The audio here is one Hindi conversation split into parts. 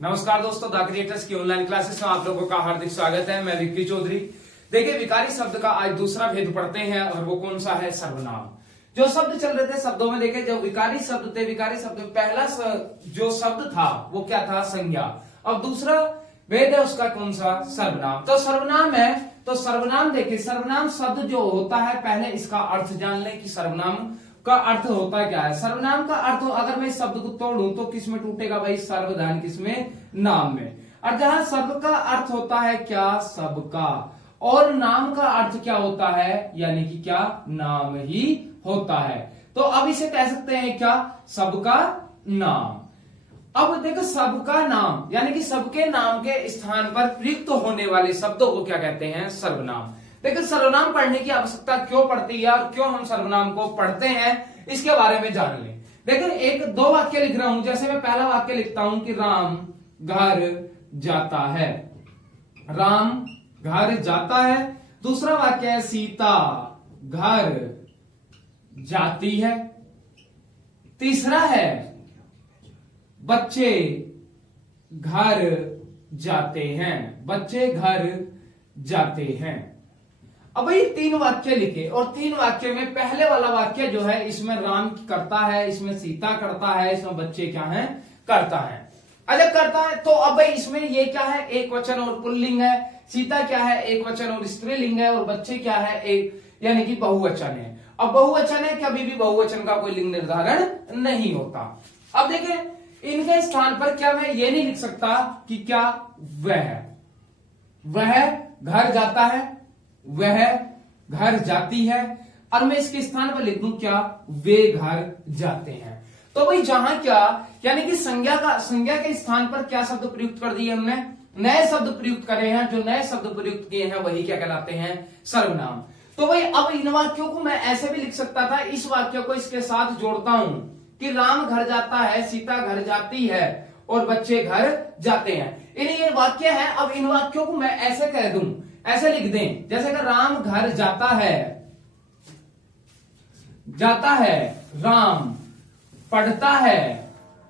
नमस्कार दोस्तों, द क्रिएटर्स की ऑनलाइन क्लासेस में आप लोगों का हार्दिक स्वागत है। मैं विक्की चौधरी। देखिए, विकारी शब्द का आज दूसरा भेद पढ़ते हैं और वो कौन सा है? सर्वनाम। जो शब्द चल रहे थे शब्दों में, देखे जब विकारी शब्द थे, विकारी शब्द में पहला जो शब्द था वो क्या था? संज्ञा। और दूसरा भेद है उसका कौन सा? सर्वनाम। तो सर्वनाम है, तो सर्वनाम देखिए, सर्वनाम शब्द जो होता है, पहले इसका अर्थ जान लें कि सर्वनाम का अर्थ होता क्या है। सर्वनाम का अर्थ, अगर मैं इस शब्द को तोड़ूं तो किस में टूटेगा भाई? सर्वधान किसमें? नाम में। और जहां सर्व का अर्थ होता है क्या? सबका। और नाम का अर्थ क्या होता है? यानी कि क्या? नाम ही होता है। तो अब इसे कह सकते हैं क्या? सबका नाम। अब देखो, सबका नाम यानी कि सबके नाम के स्थान पर प्रयुक्त होने वाले शब्दों को क्या कहते हैं? सर्वनाम। देखिए, सर्वनाम पढ़ने की आवश्यकता क्यों पड़ती है और क्यों हम सर्वनाम को पढ़ते हैं, इसके बारे में जान लें। देखिए, एक दो वाक्य लिख रहा हूं। जैसे मैं पहला वाक्य लिखता हूं कि राम घर जाता है। राम घर जाता है। दूसरा वाक्य है सीता घर जाती है। तीसरा है बच्चे घर जाते हैं। बच्चे घर जाते हैं। अब ये तीन वाक्य लिखे और तीन वाक्य में पहले वाला वाक्य जो है, इसमें राम करता है, इसमें सीता करता है, इसमें बच्चे क्या है? करता है। अगर करता है तो अब भाई इसमें ये क्या है? एक वचन और पुल्लिंग है। सीता क्या है? एक वचन और स्त्रीलिंग है। और बच्चे क्या है? एक यानी कि बहुवचन है। अब बहुवचन है, कभी भी बहुवचन का कोई लिंग निर्धारण नहीं होता। अब देखिए, इनके स्थान पर क्या मैं ये नहीं लिख सकता कि क्या वह घर जाता है, वह घर जाती है, और मैं इसके स्थान पर लिख दूं क्या? वे घर जाते हैं। तो भाई जहां क्या यानी कि संज्ञा के स्थान पर क्या शब्द प्रयुक्त कर दिए हमने? नए शब्द प्रयुक्त करे हैं। जो नए शब्द प्रयुक्त किए हैं वही क्या कहलाते हैं? सर्वनाम। तो भाई अब इन वाक्यों को मैं ऐसे भी लिख सकता था, इस वाक्य को इसके साथ जोड़ता हूं कि राम घर जाता है, सीता घर जाती है और बच्चे घर जाते हैं। ये वाक्य है। अब इन वाक्यों को मैं ऐसे कह दूं, ऐसे लिख दें, जैसे कि राम घर जाता है, जाता है। राम पढ़ता है,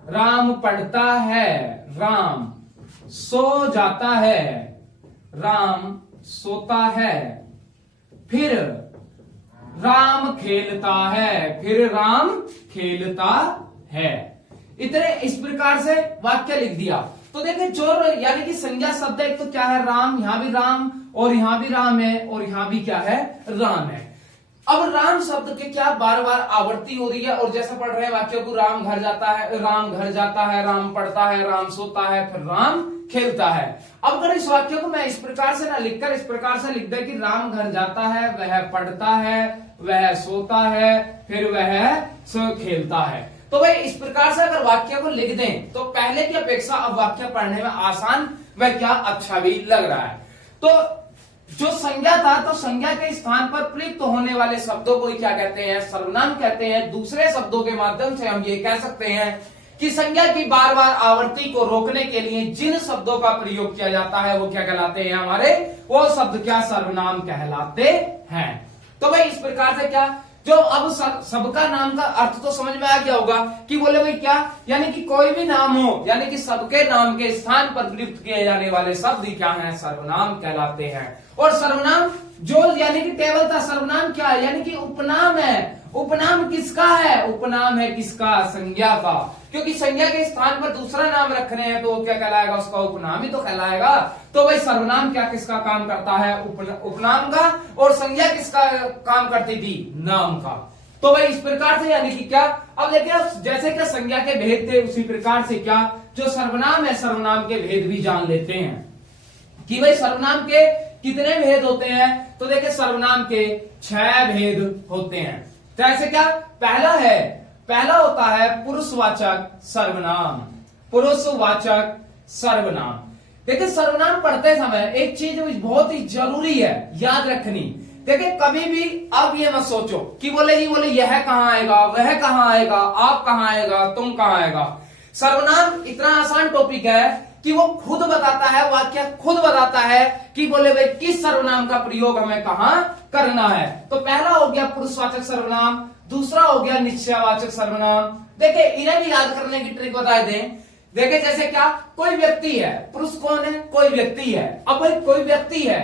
राम पढ़ता है। राम सो जाता है, राम सोता है। फिर राम खेलता है, फिर राम खेलता है। इतने इस प्रकार से वाक्य लिख दिया। तो देखिए, जो यानी कि संज्ञा शब्द एक तो क्या है? राम। यहां भी राम और यहां भी राम है और यहां भी क्या है? राम है। अब राम शब्द के क्या बार बार आवृत्ति हो रही है, और जैसा पढ़ रहे हैं वाक्य को, राम घर जाता है, राम घर जाता है, राम पढ़ता है, राम सोता है, फिर राम खेलता है। अब अगर इस वाक्य को मैं इस प्रकार से ना लिखकर इस प्रकार से लिख दे कि राम घर जाता है, वह पढ़ता है, वह सोता है, फिर वह खेलता है, तो भाई इस प्रकार से अगर वाक्य को लिख दें तो पहले की अपेक्षा अब वाक्य पढ़ने में आसान व क्या अच्छा भी लग रहा है। तो जो संज्ञा था, तो संज्ञा के स्थान पर प्रयुक्त होने वाले शब्दों को क्या कहते हैं? सर्वनाम कहते हैं। दूसरे शब्दों के माध्यम से हम ये कह सकते हैं कि संज्ञा की बार बार आवृत्ति को रोकने के लिए जिन शब्दों का प्रयोग किया जाता है वो क्या कहलाते हैं? हमारे वो शब्द क्या? सर्वनाम कहलाते हैं। तो भाई इस प्रकार से क्या, जो अब सबका नाम का अर्थ तो समझ में आ गया होगा कि बोले भाई क्या, यानी कि कोई भी नाम हो, यानी कि सबके नाम के स्थान पर प्रयुक्त किए जाने वाले शब्द क्या हैं? सर्वनाम कहलाते हैं। और सर्वनाम जो यानी कि टेबल था, सर्वनाम क्या है? यानी कि उपनाम है। उपनाम किसका है? उपनाम है किसका? संज्ञा का। क्योंकि संज्ञा के स्थान पर दूसरा नाम रख रहे हैं तो वो क्या कहलाएगा? उसका उपनाम ही तो कहलाएगा। तो भाई सर्वनाम क्या किसका काम करता है? उपनाम का। और संज्ञा किसका काम करती थी? नाम का। तो भाई इस प्रकार से यानी कि क्या, अब देखिए, जैसे कि संज्ञा के भेद थे उसी प्रकार से क्या, जो सर्वनाम है, सर्वनाम के भेद भी जान लेते हैं कि भाई सर्वनाम के कितने भेद होते हैं। तो देखिए, सर्वनाम के 6 भेद होते हैं। जैसे क्या, पहला होता है पुरुषवाचक सर्वनाम। पुरुषवाचक सर्वनाम। देखिए, सर्वनाम पढ़ते समय एक चीज बहुत ही जरूरी है याद रखनी। देखिए, कभी भी अब ये मत सोचो कि बोले यह कहां आएगा, वह कहां आएगा, आप कहां आएगा, तुम कहां आएगा। सर्वनाम इतना आसान टॉपिक है कि वो खुद बताता है, वाक्य खुद बताता है कि बोले भाई किस सर्वनाम का प्रयोग हमें कहां करना है। तो पहला हो गया पुरुषवाचक सर्वनाम, दूसरा हो गया निश्चयवाचक सर्वनाम। देखिए, इन्हें भी याद करने की ट्रिक बता दें। देखे जैसे क्या, कोई व्यक्ति है, पुरुष कौन है, कोई व्यक्ति है। अब भाई कोई व्यक्ति है,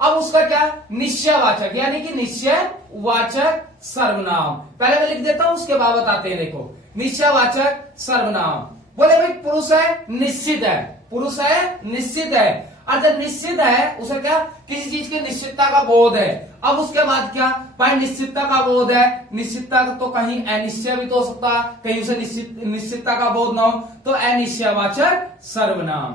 अब उसका क्या, निश्चयवाचक यानी कि निश्चयवाचक सर्वनाम। पहले मैं लिख देता हूं, उसके बाद बताते हैं। देखो निश्चयवाचक सर्वनाम, बोले भाई पुरुष है, निश्चित है, पुरुष है, निश्चित है। अगर निश्चित है, उसे क्या, किसी चीज की निश्चितता का बोध है। अब उसके बाद क्या, भाई निश्चितता का बोध है, निश्चितता तो कहीं अनिश्चय भी तो हो सकता है, कहीं उसे निश्चितता का बोध ना हो, तो अनिश्चयवाचक सर्वनाम,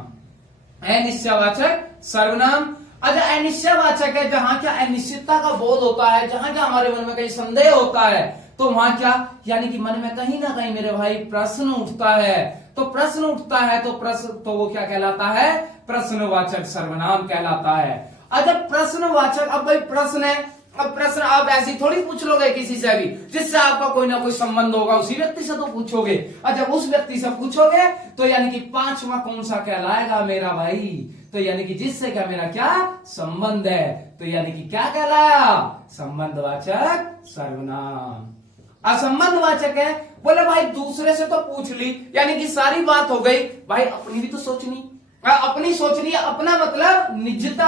अनिश्चयवाचक सर्वनाम। अच्छा अनिश्चयवाचक है जहां क्या अनिश्चितता का बोध होता है, जहां क्या हमारे मन में कहीं संदेह होता है, तो वहां क्या, यानी कि मन में कहीं ना कहीं मेरे भाई प्रश्न उठता है, तो प्रश्न उठता है, तो प्रश्न, तो वो क्या कहलाता है, प्रश्नवाचक सर्वनाम कहलाता है। अच्छा प्रश्नवाचक, अब भाई प्रश्न है, अब प्रश्न आप ऐसी थोड़ी पूछ लोगे किसी से भी, जिससे आपका कोई ना कोई संबंध होगा, उसी व्यक्ति से तो पूछोगे। और जब उस व्यक्ति से पूछोगे तो यानी कि पांचवा कौन सा कहलाएगा मेरा भाई, तो यानी कि जिससे क्या मेरा क्या संबंध है, तो यानी कि क्या कहलाया, संबंधवाचक सर्वनाम। असंबंधवाचक है, बोले भाई दूसरे से तो पूछ ली, यानी कि सारी बात हो गई, भाई अपनी भी तो सोचनी, अपनी सोचनी, अपना मतलब निजता,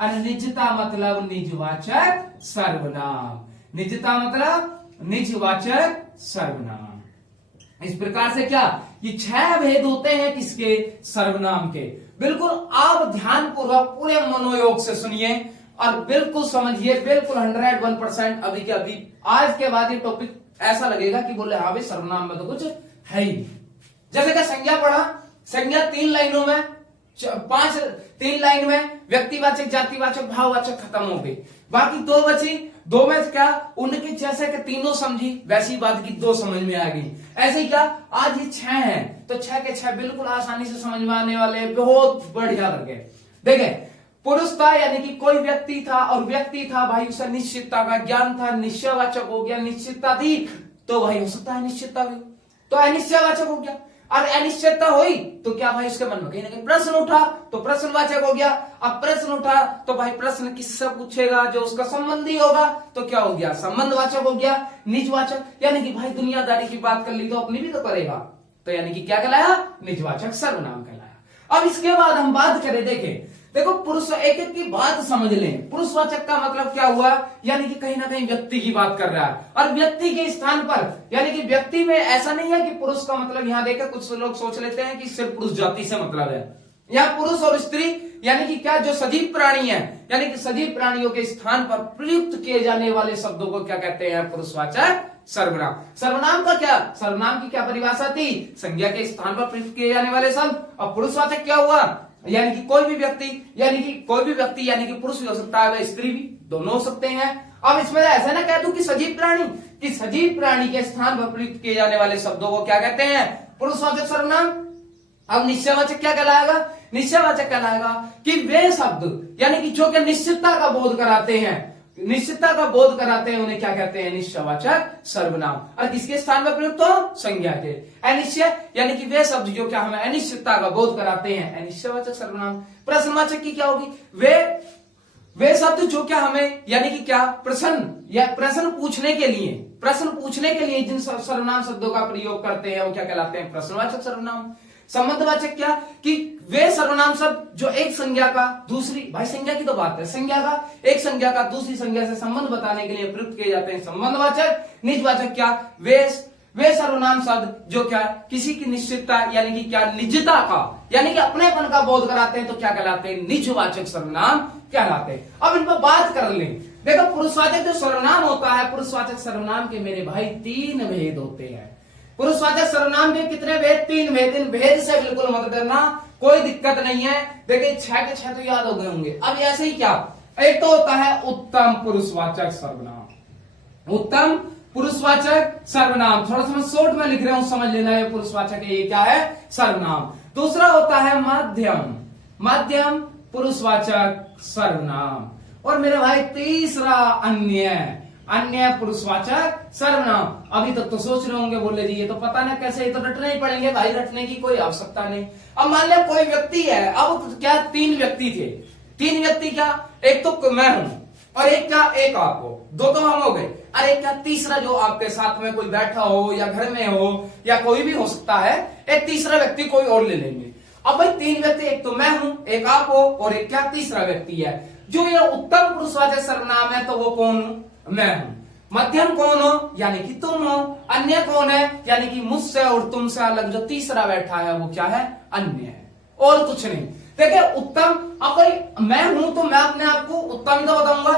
और निजता मतलब निजवाचक सर्वनाम, निजता मतलब निजवाचक सर्वनाम। इस प्रकार से क्या, ये 6 भेद होते हैं किसके, सर्वनाम के। बिल्कुल आप ध्यानपूर्वक पूरे मनोयोग से सुनिए और बिल्कुल समझिए, बिल्कुल 101%। अभी के अभी आज के बाद ये टॉपिक ऐसा लगेगा कि बोले हाँ भाई सर्वनाम में तो कुछ है ही। जैसे कि संज्ञा पढ़ा, संज्ञा 3 लाइनों में, 3 लाइन में व्यक्तिवाचक, जातिवाचक, भाववाचक खत्म हो गई, बाकी 2 बची। 2 में क्या, उनके जैसे कि तीनों समझी वैसी बात की 2 समझ में आ गई। ऐसे ही क्या, आज ये 6 है, तो 6 के 6 बिल्कुल आसानी से समझ में आने वाले, बहुत बढ़िया करके। देखे पुरुष था यानी कि कोई व्यक्ति था, और व्यक्ति था भाई उसे निश्चितता का ज्ञान था, निश्चयवाचक हो गया, निश्चितता थी तो भाई हो सकता है निश्चितता भी, तो अनिश्चयवाचक हो गया। और अनिश्चितता हुई तो क्या भाई उसके मन में कहीं ना कहीं प्रश्न उठा, तो प्रश्नवाचक हो गया। अब प्रश्न उठा तो भाई प्रश्न किससे पूछेगा, जो उसका संबंधी होगा, तो क्या हो गया, संबंधवाचक हो गया। निजवाचक यानी कि भाई दुनियादारी की बात कर ली तो अपनी भी तो करेगा, तो यानी कि क्या कहलाया, निजवाचक सर्वनाम कहलाया। अब इसके बाद हम बात करें, देखें देखो पुरुष, एक एक की बात समझ लें। पुरुषवाचक का मतलब क्या हुआ, यानी कि कहीं ना कहीं व्यक्ति की बात कर रहा है, और व्यक्ति के स्थान पर, यानी कि व्यक्ति में ऐसा नहीं है कि पुरुष का मतलब, यहां देखकर कुछ लोग सोच लेते हैं कि सिर्फ पुरुष जाति से मतलब है। यहाँ पुरुष और स्त्री यानी कि क्या, जो सजीव प्राणी है, यानी कि सजीव प्राणियों के स्थान पर प्रयुक्त किए जाने वाले शब्दों को क्या कहते हैं, पुरुषवाचक सर्वनाम। सर्वनाम का क्या, सर्वनाम की क्या परिभाषा थी, संज्ञा के स्थान पर प्रयुक्त किए जाने वाले शब्द। अब पुरुषवाचक क्या हुआ, यानी कि कोई भी व्यक्ति, यानी कि कोई भी व्यक्ति, यानी कि पुरुष भी हो सकता है, स्त्री भी, दोनों हो सकते हैं। अब इसमें ऐसा ना कह दूं कि सजीव प्राणी, कि सजीव प्राणी के स्थान पर प्रयुक्त किए जाने वाले शब्दों को क्या कहते हैं, पुरुषवाचक सर्वनाम। अब निश्चयवाचक क्या कहलाएगा, निश्चयवाचक कहलाएगा कि वे शब्द, यानी कि जो कि निश्चितता का बोध कराते हैं, निश्चितता का बोध कराते हैं, उन्हें क्या कहते हैं, निश्चयवाचक सर्वनाम। और किसके स्थान पर प्रयुक्त हो, संज्ञा के। अनिश्चय यानी कि वे शब्द जो क्या हमें अनिश्चितता का बोध कराते हैं, अनिश्चयवाचक सर्वनाम। प्रश्नवाचक की क्या होगी, वे शब्द जो क्या हमें, यानी कि क्या, प्रश्न या प्रश्न पूछने के लिए, प्रश्न पूछने के लिए जिन सर्वनाम शब्दों का प्रयोग करते हैं वो क्या कहलाते हैं, प्रश्नवाचक सर्वनाम। संबंधवाचक क्या, कि वे सर्वनाम शब्द जो एक संज्ञा का दूसरी, भाई संज्ञा की तो बात है, संज्ञा का एक संज्ञा का दूसरी संज्ञा से संबंध बताने के लिए प्रयुक्त किए जाते हैं, संबंधवाचक। निजवाचक क्या, वे सर्वनाम शब्द जो क्या किसी की निश्चितता, यानी कि क्या, निजता का, यानी कि अपनेपन का बोध कराते हैं, तो क्या कहलाते हैं, निजवाचक सर्वनाम कहलाते हैं। अब इन पर बात कर लें। देखो पुरुषवाचक जो सर्वनाम होता है, पुरुषवाचक सर्वनाम के मेरे भाई 3 भेद होते हैं। पुरुषवाचक सर्वनाम के कितने भेद, 3 भेद। इन भेद से बिल्कुल मत डरना, कोई दिक्कत नहीं है। देखिए 6 के 6 तो याद हो गए होंगे। अब ऐसे ही क्या, एक तो होता है उत्तम पुरुषवाचक सर्वनाम, उत्तम पुरुषवाचक सर्वनाम। थोड़ा सा मैं शॉर्ट में लिख रहा हूं, समझ लेना है पुरुषवाचक है, ये क्या है, सर्वनाम। दूसरा होता है मध्यम, मध्यम पुरुषवाचक सर्वनाम। और मेरे भाई तीसरा अन्य पुरुषवाचक सर्वनाम। अभी तक तो सोच रहे होंगे, बोले जी ये तो पता ना कैसे, ये तो रटने ही पड़ेंगे भाई, रटने की कोई आवश्यकता नहीं। अब मान लिया कोई व्यक्ति है, अब क्या 3 व्यक्ति थे, 3 व्यक्ति क्या, एक तो मैं हूं और एक क्या, एक आपको, 2 तो हम हो गए। अरे क्या तीसरा जो आपके साथ में कोई बैठा हो या घर में हो या कोई भी हो सकता है, एक तीसरा व्यक्ति कोई और ले लेंगे। अब भाई तीन व्यक्ति, एक तो मैं हूं, एक आप हो और एक क्या तीसरा व्यक्ति है। जो ये उत्तम पुरुषवाचक सर्वनाम है तो वो कौन हूं? मैं हूं। मध्यम कौन हो? यानी कि तुम हो। अन्य कौन है? यानी कि मुझसे और तुमसे अलग जो तीसरा बैठा है वो क्या है? अन्य है, और कुछ नहीं। देखिए उत्तम, अब भाई मैं हूं तो मैं अपने आप को उत्तम तो बताऊंगा,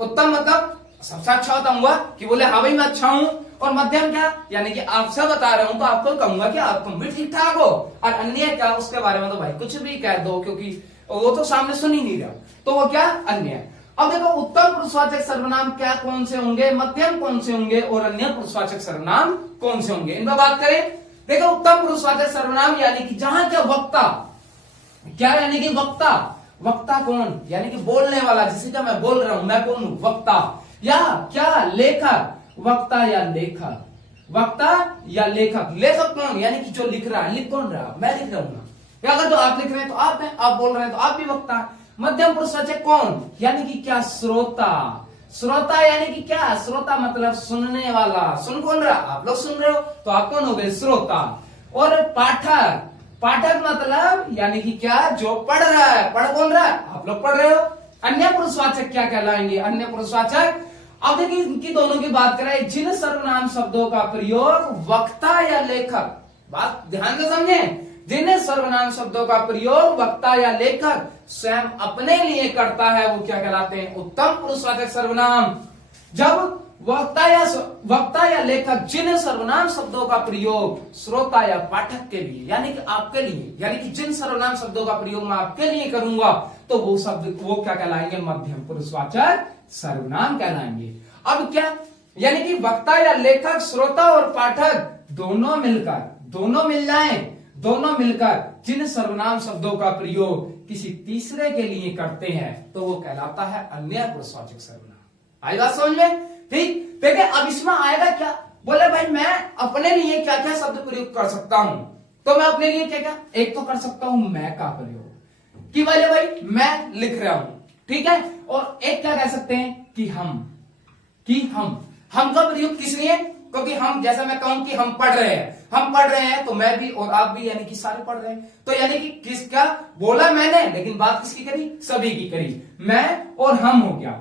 उत्तम मतलब सबसे अच्छा बताऊंगा कि बोले हाँ भाई मैं अच्छा हूं। और मध्यम क्या? यानी कि आपसे बता रहा हूं तो आपको कहूंगा कि आप तुम भी ठीक ठाक हो। और अन्य क्या? उसके बारे में तो भाई कुछ भी कह दो, क्योंकि वो तो सामने सुन ही नहीं रहा, तो वो क्या? अन्य। अब देखो उत्तम पुरुषवाचक सर्वनाम क्या कौन से होंगे, मध्यम कौन से होंगे और अन्य पुरुषवाचक सर्वनाम कौन से होंगे, इन पर बात करें। देखो उत्तम पुरुषवाचक सर्वनाम यानी कि जहां क्या वक्ता, क्या यानी कि वक्ता, वक्ता कौन? यानी कि बोलने वाला, जिसे क्या मैं बोल रहा हूं, मैं कौन हूं? वक्ता। या क्या? लेखक, वक्ता या लेखक, वक्ता या लेखक। लेखक कौन? यानी कि जो लिख रहा है, लिख कौन रहा? मैं लिख रहा हूं ना, या अगर जो आप लिख रहे हैं तो आप हैं, आप बोल रहे हैं तो आप भी वक्ता है। मध्यम पुरुषवाचक कौन? यानी कि क्या? श्रोता। श्रोता यानी कि क्या? श्रोता मतलब सुनने वाला। सुन कौन रहा? आप लोग सुन रहे हो तो आप कौन हो गए? श्रोता। और पाठक, पाठक मतलब यानी कि क्या? जो पढ़ रहा है। पढ़ कौन रहा है? आप लोग पढ़ रहे हो। अन्य पुरुषवाचक क्या कहलाएंगे? अन्य पुरुषवाचक, अब देखिए इनकी दोनों की बात करें, जिन सर्वनाम शब्दों का प्रयोग वक्ता या लेखक, बात ध्यान से समझे, जिन सर्वनाम शब्दों का प्रयोग वक्ता या लेखक स्वयं अपने लिए करता है वो क्या कहलाते हैं? उत्तम पुरुषवाचक सर्वनाम। जब वक्ता या लेखक जिन सर्वनाम शब्दों का प्रयोग श्रोता या पाठक के लिए, यानी कि आपके लिए, यानी कि जिन सर्वनाम शब्दों का प्रयोग मैं आपके लिए करूंगा तो वो शब्द वो क्या कहलाएंगे? मध्यम पुरुषवाचक सर्वनाम कहलाएंगे। अब क्या? यानी कि वक्ता या लेखक, श्रोता और पाठक दोनों मिलकर, दोनों मिल जाएं, दोनों मिलकर जिन सर्वनाम शब्दों का प्रयोग किसी तीसरे के लिए करते हैं तो वो कहलाता है अन्य पुरुषवाचक सर्वनाम। आई बात समझ में? ठीक। देखिए अब इसमें आएगा क्या? बोले भाई मैं अपने लिए क्या क्या शब्द प्रयोग कर सकता हूं, तो मैं अपने लिए क्या क्या, एक तो कर सकता हूं मैं का प्रयोग, कि बोले भाई मैं लिख रहा हूं, ठीक है। और एक क्या कह सकते हैं कि हम, कि हम का प्रयोग किस लिए? क्योंकि हम, जैसा मैं कहूं कि हम पढ़ रहे हैं, हम पढ़ रहे हैं तो मैं भी और आप भी, यानी कि सारे पढ़ रहे हैं, तो यानी कि किसका बोला मैंने, लेकिन बात किसकी करी? सभी की करी, मैं और हम हो गया।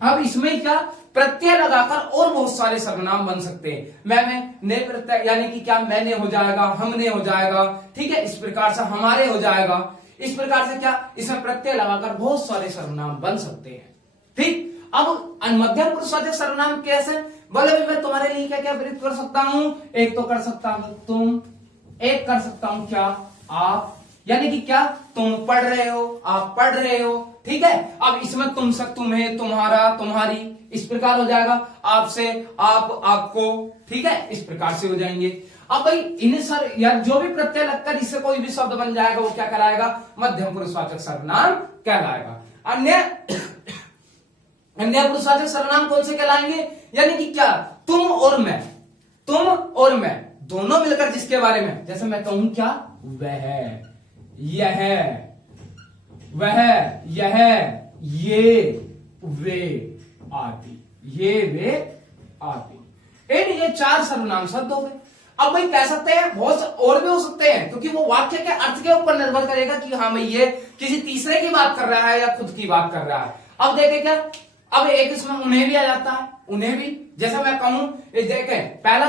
अब इसमें क्या? प्रत्यय लगाकर और बहुत सारे सर्वनाम बन सकते हैं। मैं ने प्रत्यय, यानी कि क्या? मैंने हो जाएगा, हमने हो जाएगा, ठीक है। इस प्रकार से हमारे हो जाएगा। इस प्रकार से क्या? इसमें प्रत्यय लगाकर बहुत सारे सर्वनाम बन सकते हैं, ठीक। अब मध्यम पुरुषवाचक सर्वनाम कैसे? बोले भाई मैं तुम्हारे लिए क्या क्या प्रयुक्त कर सकता हूं? एक तो कर सकता हूं तुम, एक कर सकता हूं क्या? आप, यानी कि क्या? तुम पढ़ रहे हो, आप पढ़ रहे हो, ठीक है। अब इसमें तुम से तुम्हें, तुम्हारा, तुम्हारी, इस प्रकार हो जाएगा। आपसे आप, आपको, ठीक है, इस प्रकार से हो जाएंगे। अब भाई इन सर या जो भी प्रत्यय लगकर इससे कोई भी शब्द बन जाएगा वो क्या कहलाएगा? मध्यम पुरुषवाचक सर्वनाम कहलाएगा। अन्य पुरुषवाचक सर्वनाम कौन से कहलाएंगे? यानी कि क्या? तुम और मैं, तुम और मैं दोनों मिलकर जिसके बारे में, जैसे मैं कहूं क्या? वह, यह, वह, यह, ये, वे आदि, ये, वे आदि, ये चार सर्वनाम शब्द हो गए। अब भाई कह सकते हैं बहुत और भी हो सकते हैं, क्योंकि वो वाक्य के अर्थ के ऊपर निर्भर करेगा कि हाँ भाई ये किसी तीसरे की बात कर रहा है या खुद की बात कर रहा है। अब देखें क्या? अब एक इसमें उन्हें भी आ जाता है, उन्हें भी, जैसा मैं कहूं, देखें पहला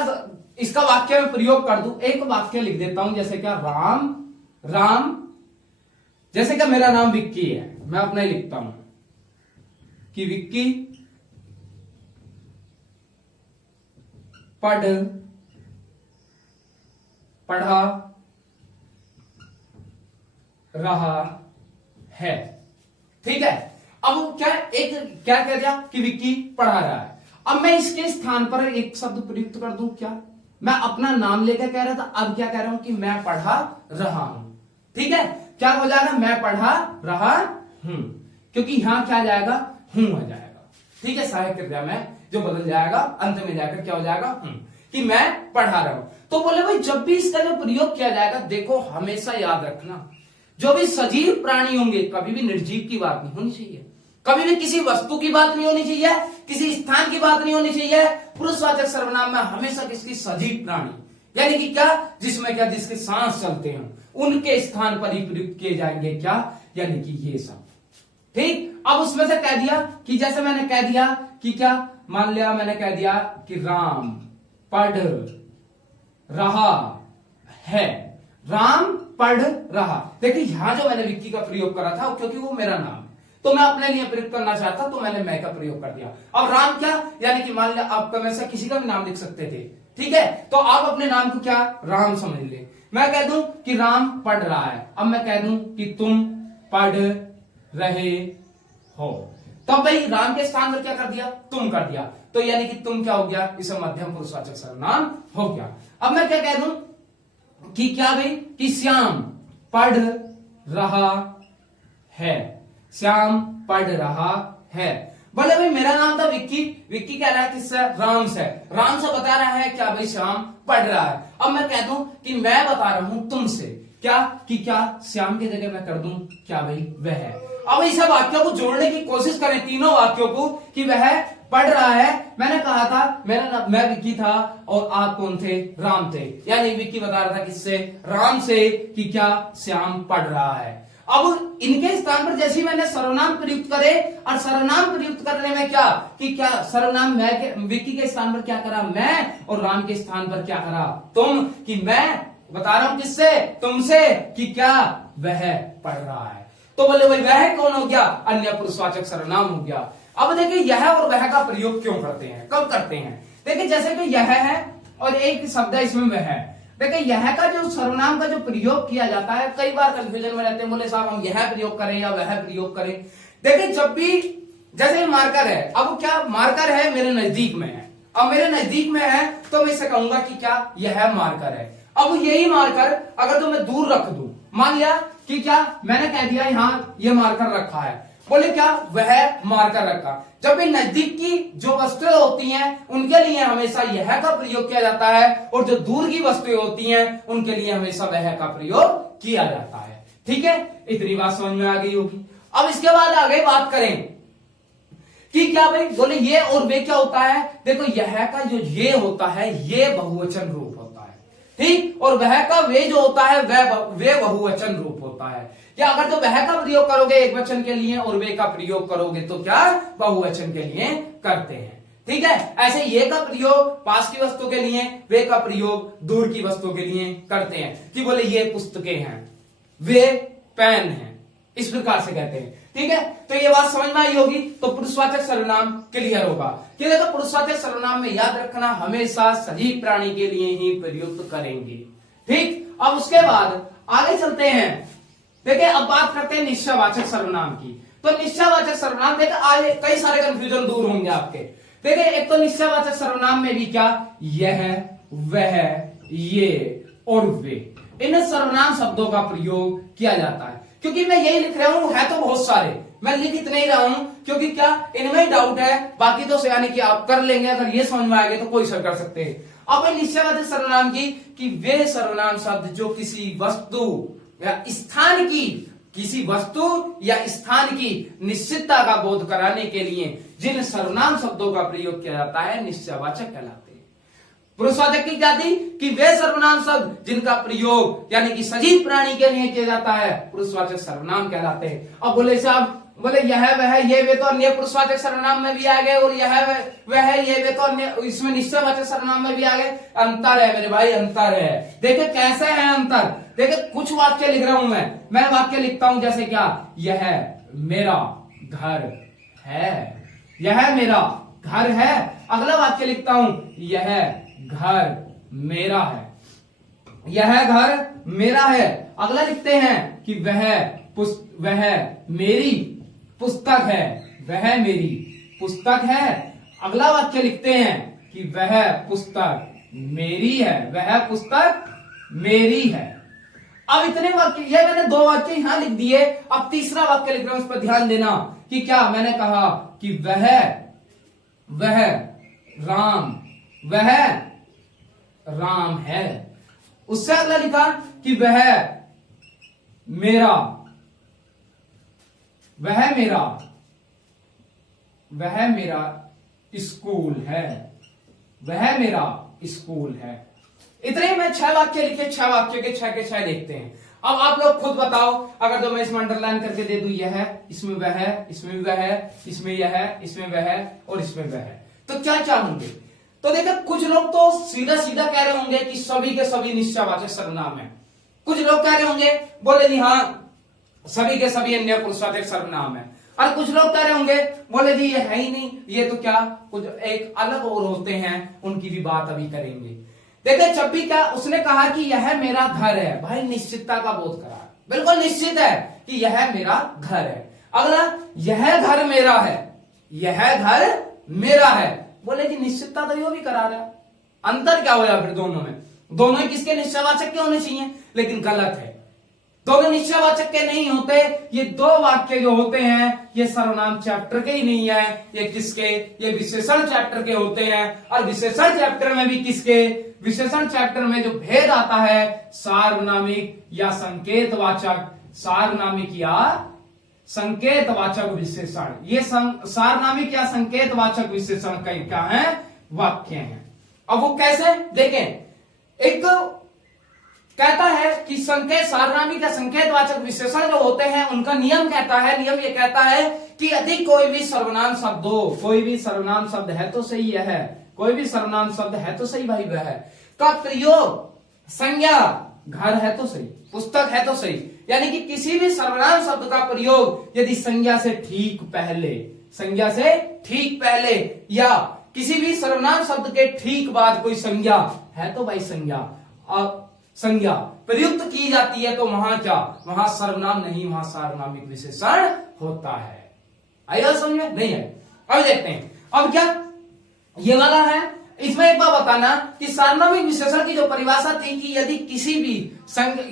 इसका वाक्य में प्रयोग कर दूं, एक वाक्य लिख देता हूं, जैसे क्या? राम, राम, जैसे क्या मेरा नाम विक्की है, मैं अपना ही लिखता हूं कि विक्की पढ़ा रहा है, ठीक है। अब क्या एक क्या कह दिया कि विक्की पढ़ा रहा है। अब मैं इसके स्थान पर एक शब्द प्रयुक्त कर दूं, क्या? मैं अपना नाम लेकर कह रहा था, अब क्या कह रहा हूं कि मैं पढ़ा रहा हूं, ठीक है। क्या हो जाएगा? मैं पढ़ा रहा हूं, क्योंकि यहां क्या जाएगा? हूं आ जाएगा, ठीक है। सहायक क्रिया में जो बदल जाएगा अंत में जाकर क्या हो जाएगा? हूं, कि मैं पढ़ा रहा हूं। तो बोले भाई जब भी इसका जो प्रयोग किया जाएगा, देखो हमेशा याद रखना, जो भी सजीव प्राणी होंगे, कभी भी निर्जीव की बात नहीं होनी चाहिए। कभी भी किसी वस्तु की बात नहीं होनी चाहिए, किसी स्थान की बात नहीं होनी चाहिए। पुरुषवाचक सर्वनाम में हमेशा किसकी, सजीव प्राणी, यानी कि क्या, जिसमें क्या, जिसके सांस चलते हैं, उनके स्थान पर ही प्रयुक्त किए जाएंगे क्या, यानी कि ये सब। ठीक, अब उसमें से कह दिया कि जैसे मैंने कह दिया कि क्या, मान लिया मैंने कह दिया कि राम पढ़ रहा है, राम पढ़ रहा। देखिए यहां जो मैंने विक्की का प्रयोग करा था क्योंकि वो मेरा नाम है, तो मैं अपने लिए प्रयोग करना चाहता, तो मैंने मैं का प्रयोग कर दिया। अब राम क्या, यानी कि मान लिया आपका वैसा किसी का भी नाम लिख सकते थे, ठीक है, तो आप अपने नाम को क्या, राम समझ ले। मैं कह दूं कि राम पढ़ रहा है, अब मैं कह दूं कि तुम पढ़ रहे हो, तो भाई राम के स्थान पर क्या कर दिया, तुम कर दिया, तो यानी कि तुम क्या हो गया, इसे मध्यम पुरुषवाचक सर्वनाम हो गया। अब मैं क्या कह दूं कि क्या भाई, कि श्याम पढ़ रहा है, श्याम पढ़ रहा है। बोले भाई मेरा नाम था विक्की, विक्की कह रहा है किससे, राम से, राम से बता रहा है क्या भाई, श्याम पढ़ रहा है। अब मैं कह दूं कि मैं बता रहा हूं तुमसे क्या, कि क्या, श्याम की जगह मैं कर दूं क्या भाई, वह। अब इस वाक्यों को जोड़ने की कोशिश करें, तीनों वाक्यों को, कि वह पढ़ रहा है। मैंने कहा था मैं विक्की था और आप कौन थे, राम थे, यानी विक्की बता रहा था किससे, राम से, कि क्या, श्याम पढ़ रहा है। अब इनके स्थान पर जैसे ही मैंने सर्वनाम प्रयुक्त करे, और सर्वनाम प्रयुक्त करने में क्या, कि क्या, सर्वनाम मैं के, विक्की के स्थान पर क्या करा, मैं, और राम के स्थान पर क्या करा, तुम, कि मैं बता रहा हूं किससे, तुमसे, कि क्या, वह पढ़ रहा है। तो बोले भाई वह कौन हो गया, अन्य पुरुषवाचक सर्वनाम हो गया। अब देखिए यह और वह का प्रयोग क्यों करते हैं, कब करते हैं। देखिए जैसे कि यह है और एक शब्द है इसमें वह है। देखिए यह का जो सर्वनाम का जो प्रयोग किया जाता है, कई बार कंफ्यूजन में रहते हैं, बोले साहब हम यह प्रयोग करें या वह प्रयोग करें। देखिए जब भी, जैसे मार्कर है, अब क्या, मार्कर है मेरे नजदीक में है, अब मेरे नजदीक में है तो मैं इसे कहूंगा कि क्या, यह मार्कर है। अब यही मार्कर अगर तो मैं दूर रख दूं, मान लिया कि क्या, मैंने कह दिया यहां ये मार्कर रखा है, बोले क्या, वह मार्कर रखा। जब भी नजदीक की जो वस्तुएं होती हैं उनके लिए हमेशा यह का प्रयोग किया जाता है, और जो दूर की वस्तुएं होती हैं उनके लिए हमेशा वह का प्रयोग किया जाता है। ठीक है, इतनी बात समझ में आ गई होगी। अब इसके बाद आगे बात करें कि क्या भाई, बोले ये और वे क्या होता है। देखो यह का जो ये होता है ये बहुवचन रूप होता है, ठीक, और वह का वे जो होता है वे बहुवचन रूप होता है। या अगर तो वह का प्रयोग करोगे एक वचन के लिए और वे का प्रयोग करोगे तो क्या, बहुवचन के लिए करते हैं। ठीक है, ऐसे ये का प्रयोग पास की वस्तु के लिए, वे का प्रयोग दूर की वस्तु के लिए करते हैं। कि बोले ये पुस्तकें हैं, वे पेन हैं, इस प्रकार से कहते हैं। ठीक है, तो ये बात समझ में आई होगी। तो पुरुषवाचक सर्वनाम क्लियर होगा कि देखो पुरुषवाचक सर्वनाम में याद रखना हमेशा सजीव प्राणी के लिए ही प्रयुक्त करेंगे। ठीक, अब उसके बाद आगे चलते हैं। देखिए अब बात करते हैं निश्चयवाचक सर्वनाम की। तो निश्चयवाचक सर्वनाम देखिए आगे कई सारे कंफ्यूजन दूर होंगे आपके। देखिए एक तो निश्चयवाचक सर्वनाम में भी क्या, यह, वह, ये और वे, इन सर्वनाम शब्दों का प्रयोग किया जाता है। क्योंकि मैं यही लिख रहा हूं, है तो बहुत सारे, मैं लिख इतने ही रहा हूं क्योंकि क्या, इनमें ही डाउट है, बाकी तो यानी कि आप कर लेंगे, अगर ये समझ में आएगा तो कोई सर कर सकते हैं। अब निश्चयवाचक सर्वनाम की, कि वे सर्वनाम शब्द जो किसी वस्तु या स्थान की, किसी वस्तु या स्थान की निश्चितता का बोध कराने के लिए जिन सर्वनाम शब्दों का प्रयोग किया जाता है निश्चयवाचक कहलाते हैं। पुरुषवाचक की क्या थी, कि वे सर्वनाम शब्द जिनका प्रयोग यानी कि सजीव प्राणी के लिए किया जाता है पुरुषवाचक सर्वनाम कहलाते हैं। अब बोले साहब, बोले यह, वह, ये, वे तो अन्य पुरुषवाचक सर्वनाम में भी आ गए, और यह, वह, ये, वे तो अन्य इसमें निश्चयवाचक सर्वनाम में भी आ गए। अंतर है मेरे भाई, अंतर है। देखिए कैसे है अंतर। देखिए कुछ वाक्य लिख रहा हूं मैं वाक्य लिखता हूं जैसे क्या, यह मेरा घर है, यह मेरा घर है। अगला वाक्य लिखता हूं, यह घर मेरा है, यह घर मेरा है। अगला लिखते हैं कि वह मेरी पुस्तक है, वह मेरी पुस्तक है। अगला वाक्य लिखते हैं कि वह पुस्तक मेरी है, वह पुस्तक मेरी है। अब इतने वाक्य, ये मैंने दो वाक्य यहां लिख दिए। अब तीसरा वाक्य लिख रहा हूं, उस पर ध्यान देना कि क्या मैंने कहा, कि वह राम है। उससे अगला लिखा कि वह मेरा वह मेरा स्कूल है, वह मेरा स्कूल है। इतने में 6 वाक्य लिखे, 6 वाक्य के 6 देखते हैं। अब आप लोग खुद बताओ, अगर तो मैं इसमें अंडरलाइन करके दे दूं यह है, इसमें वह है, इसमें वह है, इसमें यह है, इसमें वह है और इसमें वह है, तो क्या क्या होंगे? तो देखो कुछ लोग तो सीधा सीधा कह रहे होंगे कि सभी के सभी निश्चयवाचक सर्वनाम है। कुछ लोग कह रहे होंगे, बोले जी हाँ सभी के सभी अन्य पुरुषवाचक सर्वनाम है। और कुछ लोग कह रहे होंगे, बोले जी ये है ही नहीं, ये तो क्या कुछ एक अलग और होते हैं, उनकी भी बात अभी करेंगे। देखिए जब भी क्या उसने कहा कि यह मेरा घर है, भाई निश्चितता का बोध करा, बिल्कुल निश्चित है कि यह मेरा घर है। अगला, यह घर मेरा है, यह घर मेरा है, बोले जी निश्चितता तो यो भी करा रहा है। अंतर क्या होया फिर दोनों में? दोनों ही किसके निश्चयवाचक के होने चाहिए, लेकिन गलत है। दोनों निश्चयवाचक के नहीं होते। ये 2 वाक्य जो होते हैं ये सर्वनाम चैप्टर के ही नहीं है, ये किसके, ये विशेषण चैप्टर के होते हैं। और विशेषण चैप्टर में भी किसके, विशेषण चैप्टर में जो भेद आता है सार्वनामिक या संकेतवाचक, सार्वनामिक या संकेतवाचक विशेषण, ये सार्वनामिक या संकेतवाचक विशेषण क्या है, वाक्य हैं। अब वो कैसे देखें, एक कहता है कि संकेत सार्वनामिक या संकेतवाचक विशेषण जो होते हैं उनका नियम कहता है, नियम ये कहता है कि यदि कोई भी सर्वनाम शब्द हो, कोई भी सर्वनाम शब्द है तो सही है, कोई भी सर्वनाम शब्द है तो सही भाई वह है, का प्रयोग संज्ञा घर है तो सही, पुस्तक है तो सही, यानी कि किसी भी सर्वनाम शब्द का प्रयोग यदि संज्ञा से ठीक पहले, संज्ञा से ठीक पहले या किसी भी सर्वनाम शब्द के ठीक बाद कोई संज्ञा है तो भाई संज्ञा, अब संज्ञा प्रयुक्त की जाती है तो वहां क्या, वहां सर्वनाम नहीं, वहां सार्वनामिक विशेषण होता है। आया समझ में? नहीं है। अब देखते हैं, अब क्या ये वाला है, इसमें एक बात बताना कि सार्वनामिक विशेषण की जो परिभाषा थी कि यदि किसी भी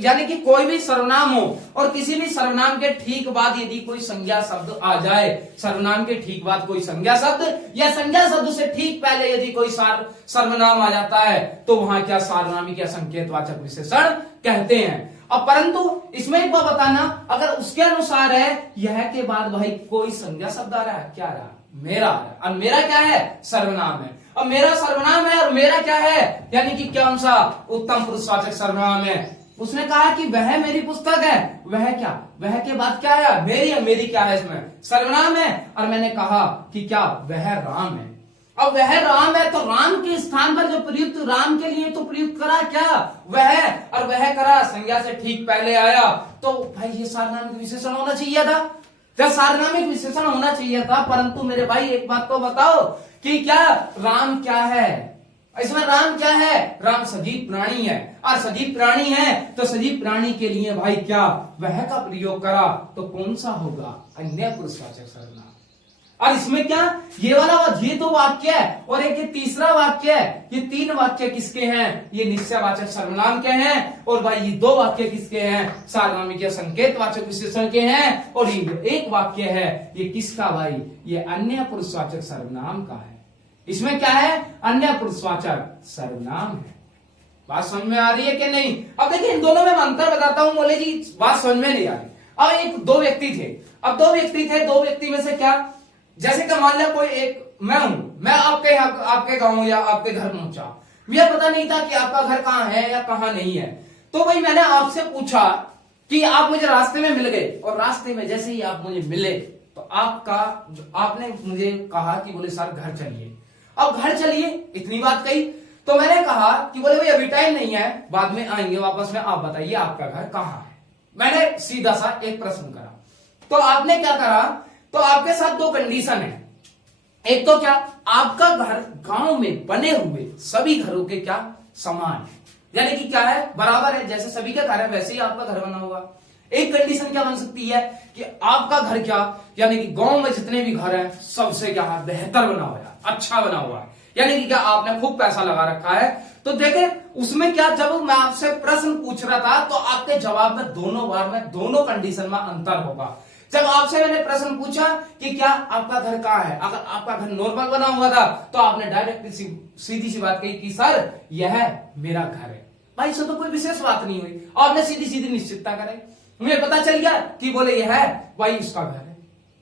यानी कि कोई भी सर्वनाम हो और किसी भी सर्वनाम के ठीक बाद यदि कोई संज्ञा शब्द आ जाए, सर्वनाम के ठीक बाद कोई संज्ञा शब्द या संज्ञा शब्द से ठीक पहले यदि कोई सर्वनाम आ जाता है तो वहां क्या सार्वनामिक या संकेतवाचक विशेषण कहते हैं। अब परंतु इसमें एक बात बताना, अगर उसके अनुसार है यह के बाद भाई कोई संज्ञा शब्द आ रहा है, क्या रहा, मेरा आ रहा है, और मेरा क्या है, सर्वनाम है। अब मेरा सर्वनाम है और मेरा क्या है, यानी कि कौन सा, उत्तम पुरुषवाचक सर्वनाम है। उसने कहा कि वह मेरी पुस्तक है, वह क्या, वह के बाद क्या है, मेरी है, मेरी क्या है, इसमें सर्वनाम है। और मैंने कहा कि क्या, वह राम है। अब वह राम है तो राम के स्थान पर जो प्रयुक्त राम के लिए तो प्रयुक्त करा क्या, वह, और वह करा संज्ञा से ठीक पहले आया, तो भाई ये सार्वनामिक विशेषण होना चाहिए था, जब सार्वनामिक विशेषण होना चाहिए था। परंतु मेरे भाई एक बात तो बताओ कि क्या राम क्या है, इसमें राम क्या है, राम सजीव प्राणी है, और सजीव प्राणी है तो सजीव प्राणी के लिए भाई क्या, वह का प्रयोग करा तो कौन सा होगा, अन्य पुरुषवाचक सर्वनाम। और इसमें क्या, ये वाला ये 2 वाक्य है और एक ये तीसरा वाक्य है, ये 3 वाक्य किसके हैं, ये निश्चयवाचक सर्वनाम के हैं। और भाई ये 2 वाक्य किसके हैं, सार्वनामिक या संकेतवाचक विशेषण के हैं। और ये एक वाक्य है ये किसका भाई, ये अन्य पुरुषवाचक सर्वनाम का है। इसमें क्या है, अन्य पुरुषवाचक सर्वनाम है। बात समझ में आ रही है कि नहीं? अब देखिए इन दोनों में मैं अंतर बताता हूं, बोले जी बात समझ में नहीं आ रही। अब 2 व्यक्ति थे, अब 2 व्यक्ति थे, 2 व्यक्ति में से क्या, जैसे कि मान लिया कोई एक मैं हूं, मैं आपके गांव या आपके घर पहुंचा, मुझे पता नहीं था कि आपका घर कहां है या कहां नहीं है। तो भाई मैंने आपसे पूछा कि आप मुझे रास्ते में मिल गए, और रास्ते में जैसे ही आप मुझे मिले तो आपने मुझे कहा कि बोले सर घर चलिए। अब घर चलिए इतनी बात कही तो मैंने कहा कि बोले भाई अभी टाइम नहीं है, बाद में आएंगे वापस में, आप बताइए आपका घर कहां है। मैंने सीधा सा एक प्रश्न करा, तो आपने क्या करा, तो आपके साथ 2 कंडीशन है। एक तो क्या, आपका घर गांव में बने हुए सभी घरों के क्या समान है, यानी कि क्या है, बराबर है, जैसे सभी का घर है वैसे ही आपका घर बना होगा। एक कंडीशन क्या बन सकती है कि आपका घर क्या, यानी कि गांव में जितने भी घर हैं सबसे क्या है, बेहतर बना हुआ है, अच्छा बना हुआ है, यानी कि क्या आपने खूब पैसा लगा रखा है। तो देखे उसमें क्या, जब मैं आपसे प्रश्न पूछ रहा था तो आपके जवाब में दोनों बार में दोनों कंडीशन में अंतर होगा। जब आपसे मैंने प्रश्न पूछा कि क्या आपका घर कहां है, अगर आपका घर नॉर्मल बना हुआ था तो आपने डायरेक्ट सीधी सी बात कही कि सर यह मेरा घर है। भाई इससे तो कोई विशेष बात नहीं हुई, आपने सीधी सीधी निश्चितता कराई, मुझे पता चल गया कि बोले यह है भाई इसका घर है,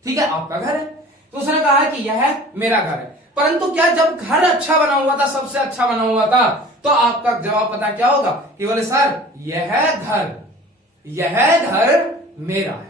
ठीक है आपका घर है। तो उसने कहा कि यह मेरा घर है। परंतु क्या जब घर अच्छा बना हुआ था, सबसे अच्छा बना हुआ था, तो आपका जवाब पता क्या होगा कि बोले सर यह घर मेरा है,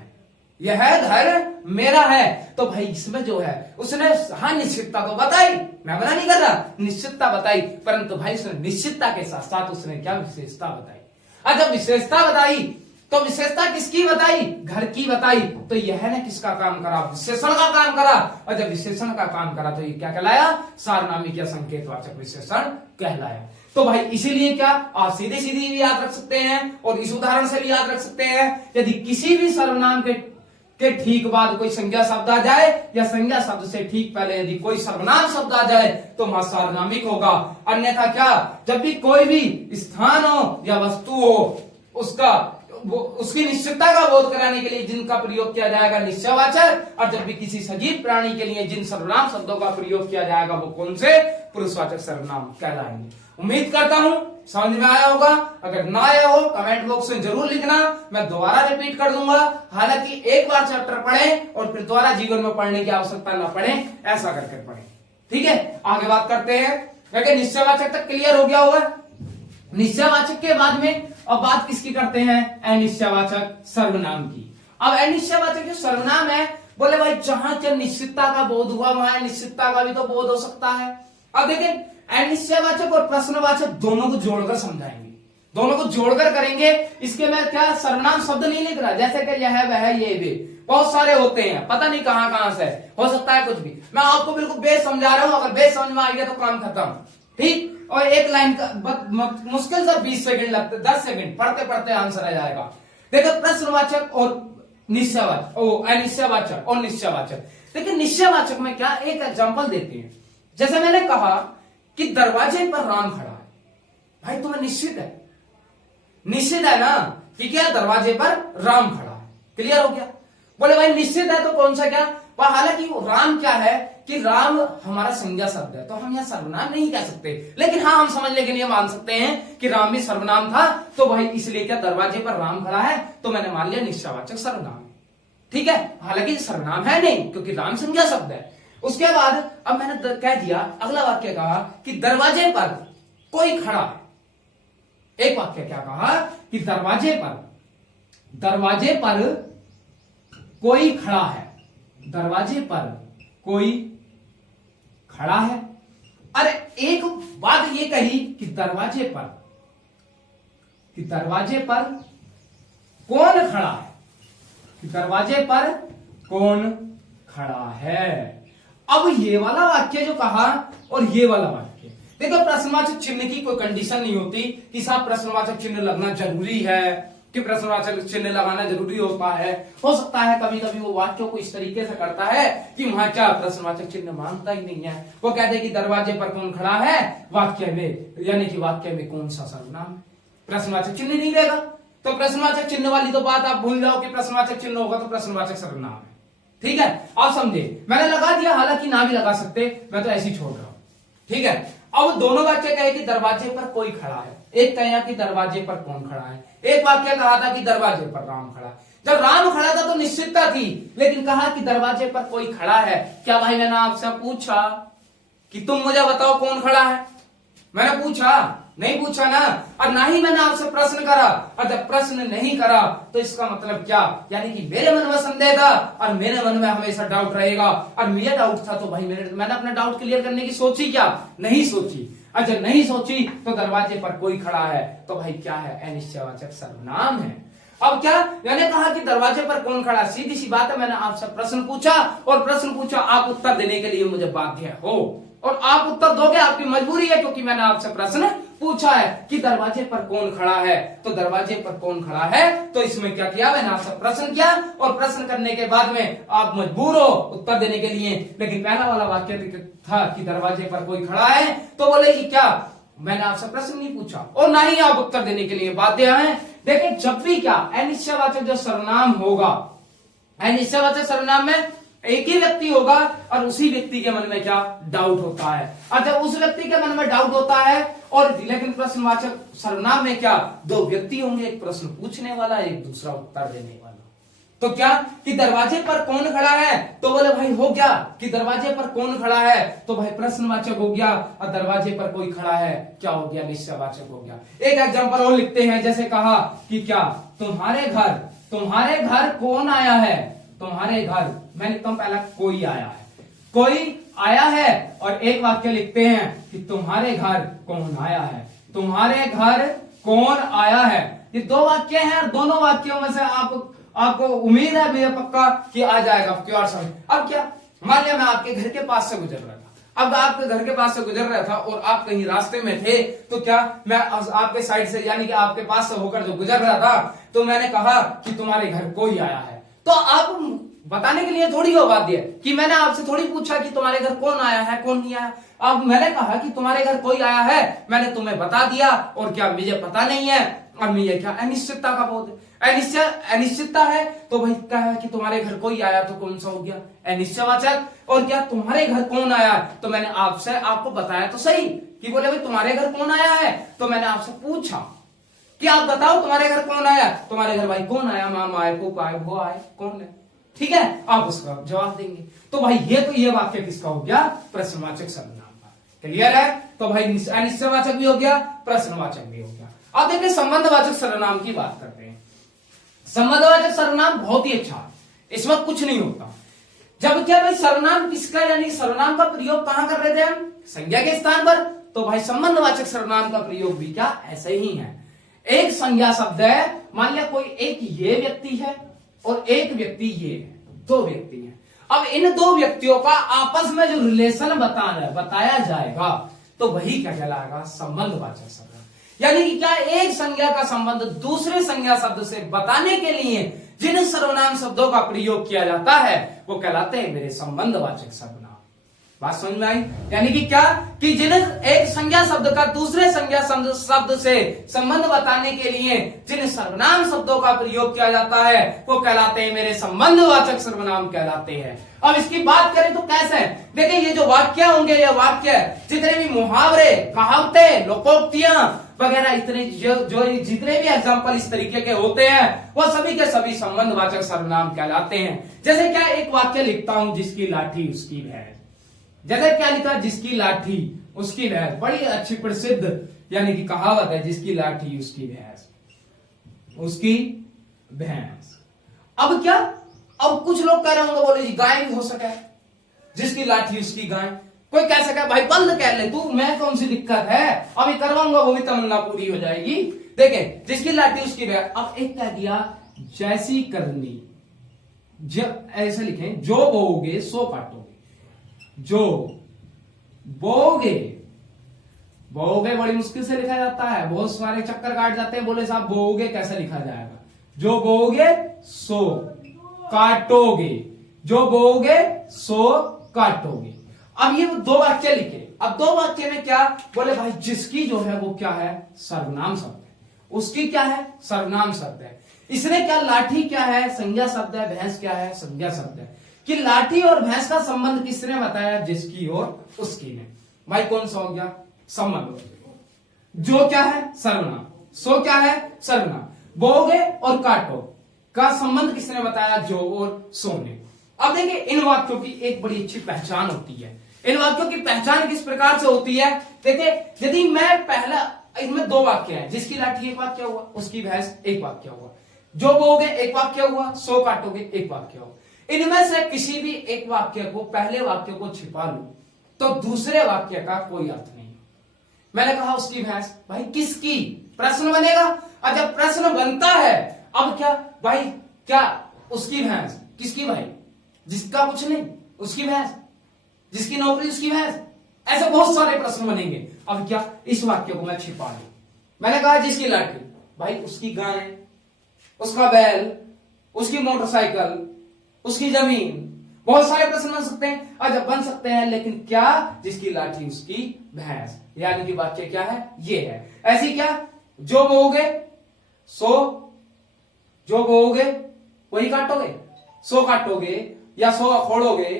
यह घर मेरा है। तो भाई इसमें जो है उसने हाँ निश्चितता तो बताई, मैं मना नहीं कर रहा, निश्चितता बताई, परंतु भाई उसने निश्चितता के साथ साथ उसने क्या विशेषता बताई। और जब विशेषता बताई तो विशेषता किसकी बताई, घर की बताई। तो यह ने किसका काम करा, विशेषण का काम करा। और जब विशेषण का काम करा तो ये क्या कहलाया, सारनामी या संकेतवाचक विशेषण कहलाया। तो भाई इसीलिए क्या आप सीधी सीधी भी याद रख सकते हैं और इस उदाहरण से भी याद रख सकते हैं, यदि किसी भी सर्वनाम के ठीक बाद कोई संज्ञा शब्द आ जाए या संज्ञा शब्द से ठीक पहले यदि कोई सर्वनाम शब्द आ जाए तो वहां सार्वनामिक होगा। अन्यथा क्या, जब भी कोई भी स्थान हो या वस्तु हो उसकी निश्चितता का बोध कराने के लिए जिनका प्रयोग किया जाएगा निश्चयवाचक, और जब भी किसी सजीव प्राणी के लिए जिन सर्वनाम शब्दों का प्रयोग किया जाएगा वो कौन से, पुरुषवाचक सर्वनाम कहलाएंगे। उम्मीद करता हूं समझ में आया होगा। अगर ना आया हो कमेंट बॉक्स में जरूर लिखना, मैं दोबारा रिपीट कर दूंगा। हालांकि एक बार चैप्टर पढ़ें और फिर दोबारा जीवन में पढ़ने की आवश्यकता ना पड़े, ऐसा करके पढ़ें। ठीक है, आगे बात करते हैं। क्योंकि निश्चयवाचक तक क्लियर हो गया होगा। निश्चयवाचक के बाद में अब बात किसकी करते हैं, अनिश्चयवाचक सर्वनाम की। अब अनिश्चयवाचक जो सर्वनाम है, बोले भाई जहां क्या निश्चितता का बोध हुआ वहां अनिश्चितता का भी तो बोध हो सकता है। अब देखिए अनिश्चयवाचक और प्रश्नवाचक दोनों को जोड़कर समझाएंगे, दोनों को जोड़कर करेंगे। इसके में क्या सर्वनाम शब्द नहीं लिख रहा, जैसे कि यह वह ये वे बहुत सारे होते हैं, पता नहीं कहां से हो सकता है कुछ भी। मैं आपको बिल्कुल बेस समझा रहा हूं, अगर बेस समझ में आ गया तो काम खत्म। ठीक, और एक लाइन का मुश्किल से 20 सेकंड लगते, 10 सेकंड पढ़ते पढ़ते आंसर आ जाएगा। देखो प्रश्नवाचक और निश्चयवाचक, अनिश्चयवाचक और निश्चयवाचक। देखिए निश्चयवाचक में क्या, एक एग्जांपल देते हैं। जैसे मैंने कहा कि दरवाजे पर राम खड़ा है, भाई तुम्हें निश्चित है ना कि क्या दरवाजे पर राम खड़ा है, क्लियर हो गया। बोले भाई निश्चित है तो कौन सा क्या, हालांकि राम क्या है कि राम हमारा संज्ञा शब्द है तो हम यहां सर्वनाम नहीं कह सकते, लेकिन हाँ हम समझने के लिए मान सकते हैं कि राम भी सर्वनाम था। तो भाई इसलिए क्या दरवाजे पर राम खड़ा है तो मैंने मान लिया निश्चयवाचक सर्वनाम। ठीक है, हालांकि सर्वनाम है नहीं क्योंकि राम संज्ञा शब्द है। उसके बाद अब मैंने कह दिया, अगला वाक्य कहा कि दरवाजे पर कोई खड़ा है। एक वाक्य क्या कहा कि दरवाजे पर कोई खड़ा है, दरवाजे पर कोई खड़ा है। अरे एक बात ये कही कि दरवाजे पर कौन खड़ा है, कि दरवाजे पर कौन खड़ा है। अब ये वाला वाक्य जो कहा और ये वाला वाक्य, देखो प्रश्नवाचक चिन्ह की कोई कंडीशन नहीं होती कि साहब प्रश्नवाचक चिन्ह लगना जरूरी है, कि प्रश्नवाचक चिन्ह लगाना जरूरी होता है। हो सकता है कभी कभी वो वाक्यों को इस तरीके से करता है कि वहां क्या प्रश्नवाचक चिन्ह मांगता ही नहीं है, वो कहते हैं कि दरवाजे पर कौन खड़ा है वाक्य में, यानी कि वाक्य में कौन सा सर्वनाम, प्रश्नवाचक चिन्ह नहीं देगा। तो प्रश्नवाचक चिन्ह वाली तो बात आप भूल जाओ कि प्रश्नवाचक चिन्ह होगा तो प्रश्नवाचक सर्वनाम है। ठीक है, आप समझे, मैंने लगा दिया, हालांकि ना भी लगा सकते, मैं तो ऐसे ही छोड़ रहा हूं। ठीक है, अब दोनों वाक्य कहे कि दरवाजे पर कोई खड़ा है, एक कहा कि दरवाजे पर कौन खड़ा है, एक वाक्य कहा था कि दरवाजे पर राम खड़ा। जब राम खड़ा था तो निश्चितता थी, लेकिन कहा कि दरवाजे पर कोई खड़ा है। क्या भाई मैंने आपसे पूछा कि तुम मुझे बताओ कौन खड़ा है, मैंने पूछा नहीं पूछा ना, और ना ही मैंने आपसे प्रश्न करा। और जब प्रश्न नहीं करा तो इसका मतलब क्या, यानी कि मेरे मन में संदेह था और मेरे मन में हमेशा डाउट रहेगा। और मेरा डाउट था तो भाई मैंने अपना डाउट क्लियर करने की सोची क्या, नहीं सोची। और जब नहीं सोची तो दरवाजे पर कोई खड़ा है तो भाई क्या है, अनिश्चयवाचक सर्वनाम है। अब क्या, मैंने कहा कि दरवाजे पर कौन खड़ा, सीधी सी बात है, मैंने आपसे प्रश्न पूछा और प्रश्न पूछा, आप उत्तर देने के लिए मुझे बाध्य हो और आप उत्तर दोगे, आपकी मजबूरी है, क्योंकि मैंने आपसे प्रश्न पूछा है कि दरवाजे पर कौन खड़ा है। तो दरवाजे पर कौन खड़ा है, तो इसमें क्या किया, मैंने आपसे प्रश्न किया और प्रश्न करने के बाद में आप मजबूर हो उत्तर देने के लिए। लेकिन पहला वाला वाक्य था कि दरवाजे पर कोई खड़ा है, तो बोले कि क्या, मैंने आपसे प्रश्न नहीं पूछा और ना ही आप उत्तर देने के लिए बाध्य हैं। देखिए जब भी क्या अनिश्चयवाचक जो सर्वनाम होगा, अनिश्चयवाचक सर्वनाम में एक ही व्यक्ति होगा और उसी व्यक्ति के मन में क्या डाउट होता है। और जब उस व्यक्ति के मन में डाउट होता है, और लेकिन प्रश्नवाचक सर्वनाम में क्या दो व्यक्ति होंगे, एक प्रश्न पूछने वाला, एक दूसरा उत्तर देने वाला। तो क्या कि दरवाजे पर कौन खड़ा है, तो बोले भाई हो गया कि दरवाजे पर कौन खड़ा है, तो भाई प्रश्नवाचक हो गया, और दरवाजे पर कोई खड़ा है क्या हो गया, निश्चयवाचक हो गया। एक एग्जांपल और लिखते हैं, जैसे कहा कि क्या तुम्हारे घर कौन आया है, तुम्हारे घर, मैं लिखता हूं पहला कोई आया है, कोई आया है, और एक वाक्य लिखते हैं कि तुम्हारे घर कौन आया है, तुम्हारे घर कौन आया है। ये दो वाक्य हैं, दोनों वाक्यों में से आपको उम्मीद है मुझे पक्का कि आ जाएगा प्योर समझ। अब क्या, मान लिया मैं आपके घर के पास से गुजर रहा था, अब आपके घर के पास से गुजर रहा था और आप कहीं रास्ते में थे, तो क्या मैं आपके साइड से यानी कि आपके पास से होकर जो गुजर रहा था, तो मैंने कहा कि तुम्हारे घर कोई आया है, तो आप बताने के लिए थोड़ी हो बात है कि मैंने आपसे थोड़ी पूछा कि तुम्हारे घर कौन आया है कौन नहीं आया। अब मैंने कहा कि तुम्हारे घर कोई आया है, मैंने तुम्हें बता दिया, और क्या मुझे पता नहीं है, अब मुझे क्या अनिश्चितता का बोध है, अनिश्चितता है, तो भाई क्या है कि तुम्हारे घर कोई आया, तो कौन सा हो गया, अनिश्चयवाचक। और क्या तुम्हारे घर कौन आया, तो मैंने आपको बताया तो सही कि बोले भाई तुम्हारे घर कौन आया है, तो मैंने आपसे पूछा कि आप बताओ तुम्हारे घर कौन आया, तुम्हारे घर भाई कौन आया, मामा आए, फूफा आए, वो आए, कौन है, ठीक है, आप उसका जवाब देंगे। तो भाई ये वाक्य किसका हो गया, प्रश्नवाचक सर्वनाम का। क्लियर है, तो भाई अनिश्चयवाचक भी हो गया, प्रश्नवाचक भी हो गया। अब देखिए संबंधवाचक सर्वनाम की बात करते हैं। संबंधवाचक सर्वनाम बहुत ही अच्छा है, इसमें कुछ नहीं होता। जब क्या भाई सर्वनाम किसका, यानी सर्वनाम का प्रयोग कहां कर रहे थे हम, संज्ञा के स्थान पर, तो भाई संबंधवाचक सर्वनाम का प्रयोग भी क्या ऐसे ही है। एक संज्ञा शब्द है, मान लिया कोई एक ये व्यक्ति है और एक व्यक्ति ये है, दो व्यक्ति हैं। अब इन दो व्यक्तियों का आपस में जो रिलेशन बताया जाएगा, तो वही क्या कहलाएगा, संबंधवाचक सर्वनाम। यानी कि क्या एक संज्ञा का संबंध दूसरे संज्ञा शब्द से बताने के लिए जिन सर्वनाम शब्दों का प्रयोग किया जाता है, वो कहलाते हैं मेरे संबंधवाचक सर्वनाम। बात समझ में आई, यानी कि क्या कि जिन एक संज्ञा शब्द का दूसरे संज्ञा शब्द से संबंध बताने के लिए जिन सर्वनाम शब्दों का प्रयोग किया जाता है, वो कहलाते हैं मेरे संबंधवाचक सर्वनाम कहलाते हैं। अब इसकी बात करें तो कैसे, देखिए ये जो वाक्य होंगे, ये वाक्य जितने भी मुहावरे, कहावतें, लोकोक्तियां वगैरह, इतने जो जितने भी एग्जाम्पल इस तरीके के होते हैं, वो सभी के सभी संबंधवाचक सर्वनाम कहलाते हैं। जैसे क्या एक वाक्य लिखता हूं, जिसकी लाठी उसकी भैंस, जैसे क्या लिखा, जिसकी लाठी उसकी भैंस, बड़ी अच्छी प्रसिद्ध यानी कि कहावत है, जिसकी लाठी उसकी भैंस, उसकी भैंस। अब क्या, अब कुछ लोग कह रहे होंगे, बोले जी गाय भी हो सके, जिसकी लाठी उसकी गाय, कोई कह सके भाई बंद कह ले तू, मैं कौन सी दिक्कत है, अभी करवाऊंगा वो भी तमन्ना पूरी हो जाएगी। देखें, जिसकी लाठी उसकी भैंस। अब एक कह दिया जैसी करनी, ऐसे लिखें, जो बोओगे सो काटोगे, जो बोओगे, बोओगे बड़ी मुश्किल से लिखा जाता है, बहुत सारे चक्कर काट जाते हैं, बोले साहब बोओगे कैसे लिखा जाएगा, जो बोओगे सो काटोगे, जो बोओगे सो काटोगे। अब ये दो वाक्य लिखे, अब दो वाक्य में क्या बोले भाई, जिसकी जो है वो क्या है, सर्वनाम शब्द है, उसकी क्या है, सर्वनाम शब्द है। इसने क्या, लाठी क्या है, संज्ञा शब्द है, भैंस क्या है, संज्ञा शब्द है। कि लाठी और भैंस का संबंध किसने बताया, जिसकी और उसकी ने। भाई कौन सा हो गया, संबंध। जो क्या है, सर्वनाम, सो क्या है, सर्वनाम। बोओगे और काटो का संबंध किसने बताया, जो और सो ने। अब देखिए इन वाक्यों की एक बड़ी अच्छी पहचान होती है। इन वाक्यों की पहचान किस प्रकार से होती है, देखिए यदि मैं पहला, इसमें दो वाक्य हैं, जिसकी लाठी एक वाक्य हुआ, उसकी भैंस एक वाक्य हुआ, जो बोओगे एक वाक्य हुआ, सो काटोगे एक वाक्य हुआ। इनमें से किसी भी एक वाक्य को, पहले वाक्य को छिपा लूं तो दूसरे वाक्य का कोई अर्थ नहीं। मैंने कहा उसकी भैंस, भाई किसकी, प्रश्न बनेगा, और जब प्रश्न बनता है, अब क्या भाई, क्या उसकी भैंस, किसकी भाई, जिसका कुछ नहीं उसकी भैंस, जिसकी नौकरी उसकी भैंस, ऐसे बहुत सारे प्रश्न बनेंगे। अब क्या, इस वाक्य को मैं छिपा लूं, मैंने कहा जिसकी लाठी, भाई उसकी गाय, उसका बैल, उसकी मोटरसाइकिल, उसकी जमीन, बहुत सारे प्रश्न बन सकते हैं, अच्छा बन सकते हैं, लेकिन क्या, जिसकी लाठी उसकी भैंस, यानी कि वाक्य क्या है, ये है। ऐसी क्या, जो बोओगे सो, जो बोओगे वही काटोगे, सो काटोगे या सो अखोड़ोगे,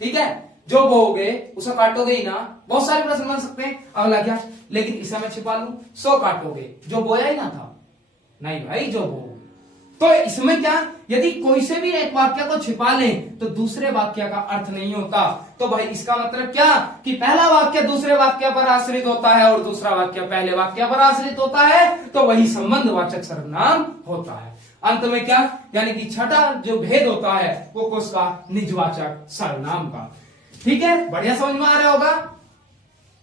ठीक है, जो बोओगे उसे काटोगे ही ना, बहुत सारे प्रश्न बन सकते हैं। अगला क्या, लेकिन इसे मैं छिपा लूं, सो काटोगे, जो बोया ही ना था, नहीं भाई जो बोओगे, तो इसमें क्या, यदि कोई से भी एक वाक्य को छिपा लें तो दूसरे वाक्य का अर्थ नहीं होता। तो भाई इसका मतलब क्या कि पहला वाक्य दूसरे वाक्य पर आश्रित होता है और दूसरा वाक्य पहले वाक्य पर आश्रित होता है, तो वही संबंधवाचक सर्वनाम होता है। अंत में क्या, यानी कि छठा जो भेद होता है वो किसका, निजवाचक सर्वनाम का। ठीक है, बढ़िया समझ में आ रहा होगा।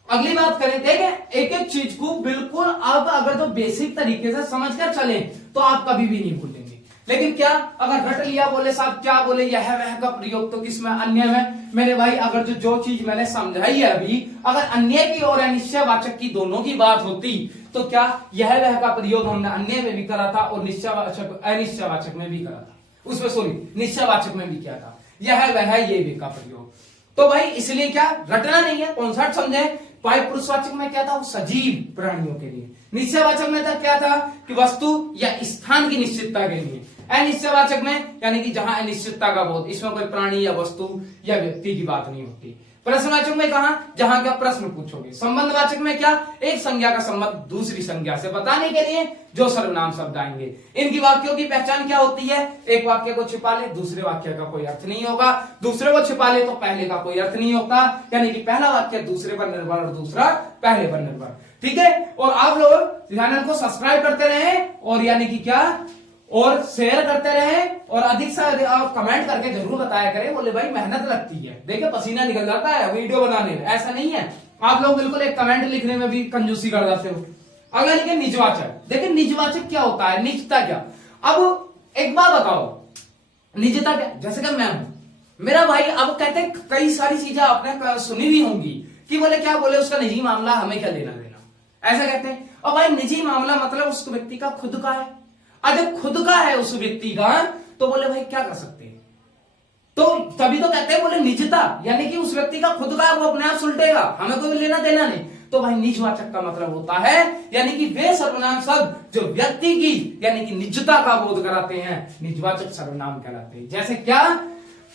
अगली बात करें, देखें एक एक चीज को बिल्कुल आप अगर तो बेसिक तरीके से समझकर चलें तो आप कभी भी नहीं भूलेंगे। लेकिन क्या अगर रट लिया, बोले साहब क्या बोले यह वह का प्रयोग तो किसमें, अन्य में। मेरे भाई अगर जो चीज मैंने समझाई है अभी, अगर अन्य की और अनिश्चयवाचक की दोनों की बात होती तो क्या यह वह का प्रयोग हमने अन्य में भी करा था और निश्चयवाचक अनिश्चयवाचक में भी करा था, उसमें सॉरी निश्चयवाचक में भी किया था, यह वह ये भी का प्रयोग। तो भाई इसलिए क्या रटना नहीं है, कॉन्सेप्ट समझे। भाई पुरुषवाचक में क्या था, वो सजीव प्राणियों के लिए। निश्चयवाचक में था क्या था कि वस्तु या स्थान की निश्चितता के लिए। अनिश्चयवाचक में यानी कि जहां अनिश्चितता का बोध, इसमें कोई प्राणी या वस्तु या व्यक्ति की बात नहीं होती। प्रश्नवाचक में कहा जहां क्या प्रश्न पूछोगे। संबंधवाचक में क्या, एक संज्ञा का संबंध दूसरी संज्ञा से बताने के लिए जो सर्वनाम शब्द आएंगे। इनकी वाक्यों की पहचान क्या होती है, एक वाक्य को छिपा ले दूसरे वाक्य का कोई अर्थ नहीं होगा, दूसरे को छिपा ले तो पहले का कोई अर्थ नहीं होता, यानी कि पहला वाक्य दूसरे पर निर्भर और दूसरा पहले पर निर्भर। ठीक है, और आप लोग चैनल को सब्सक्राइब करते रहे और यानी कि क्या और शेयर करते रहे और अधिक से अधिक आप कमेंट करके जरूर बताया करें। बोले भाई मेहनत लगती है, देखिए पसीना निकल जाता है वीडियो बनाने में, ऐसा नहीं है। आप लोग बिल्कुल एक कमेंट लिखने में भी कंजूसी कर जाते हो। अगर लिखे निजवाचक, देखिए निजवाचक क्या होता है, निजता क्या। अब एक बात बताओ, निजता क्या, जैसे कि मैं हूं, मेरा भाई अब कहते हैं कई सारी चीजें आपने सुनी भी होंगी कि बोले क्या बोले उसका निजी मामला हमें क्या लेना देना, ऐसा कहते हैं। और भाई निजी मामला मतलब उस व्यक्ति का खुद का है, अगर खुद का है उस व्यक्ति का तो बोले भाई क्या कर सकते हैं, तो तभी तो कहते हैं बोले निजता, यानी कि उस व्यक्ति का खुद का, वो अपने आप सुलटेगा, हमें कोई लेना देना नहीं। तो भाई निजवाचक का मतलब होता है यानी कि वे सर्वनाम शब्द जो व्यक्ति की यानी कि निजता का बोध कराते हैं, निजवाचक सर्वनाम कहलाते हैं। जैसे क्या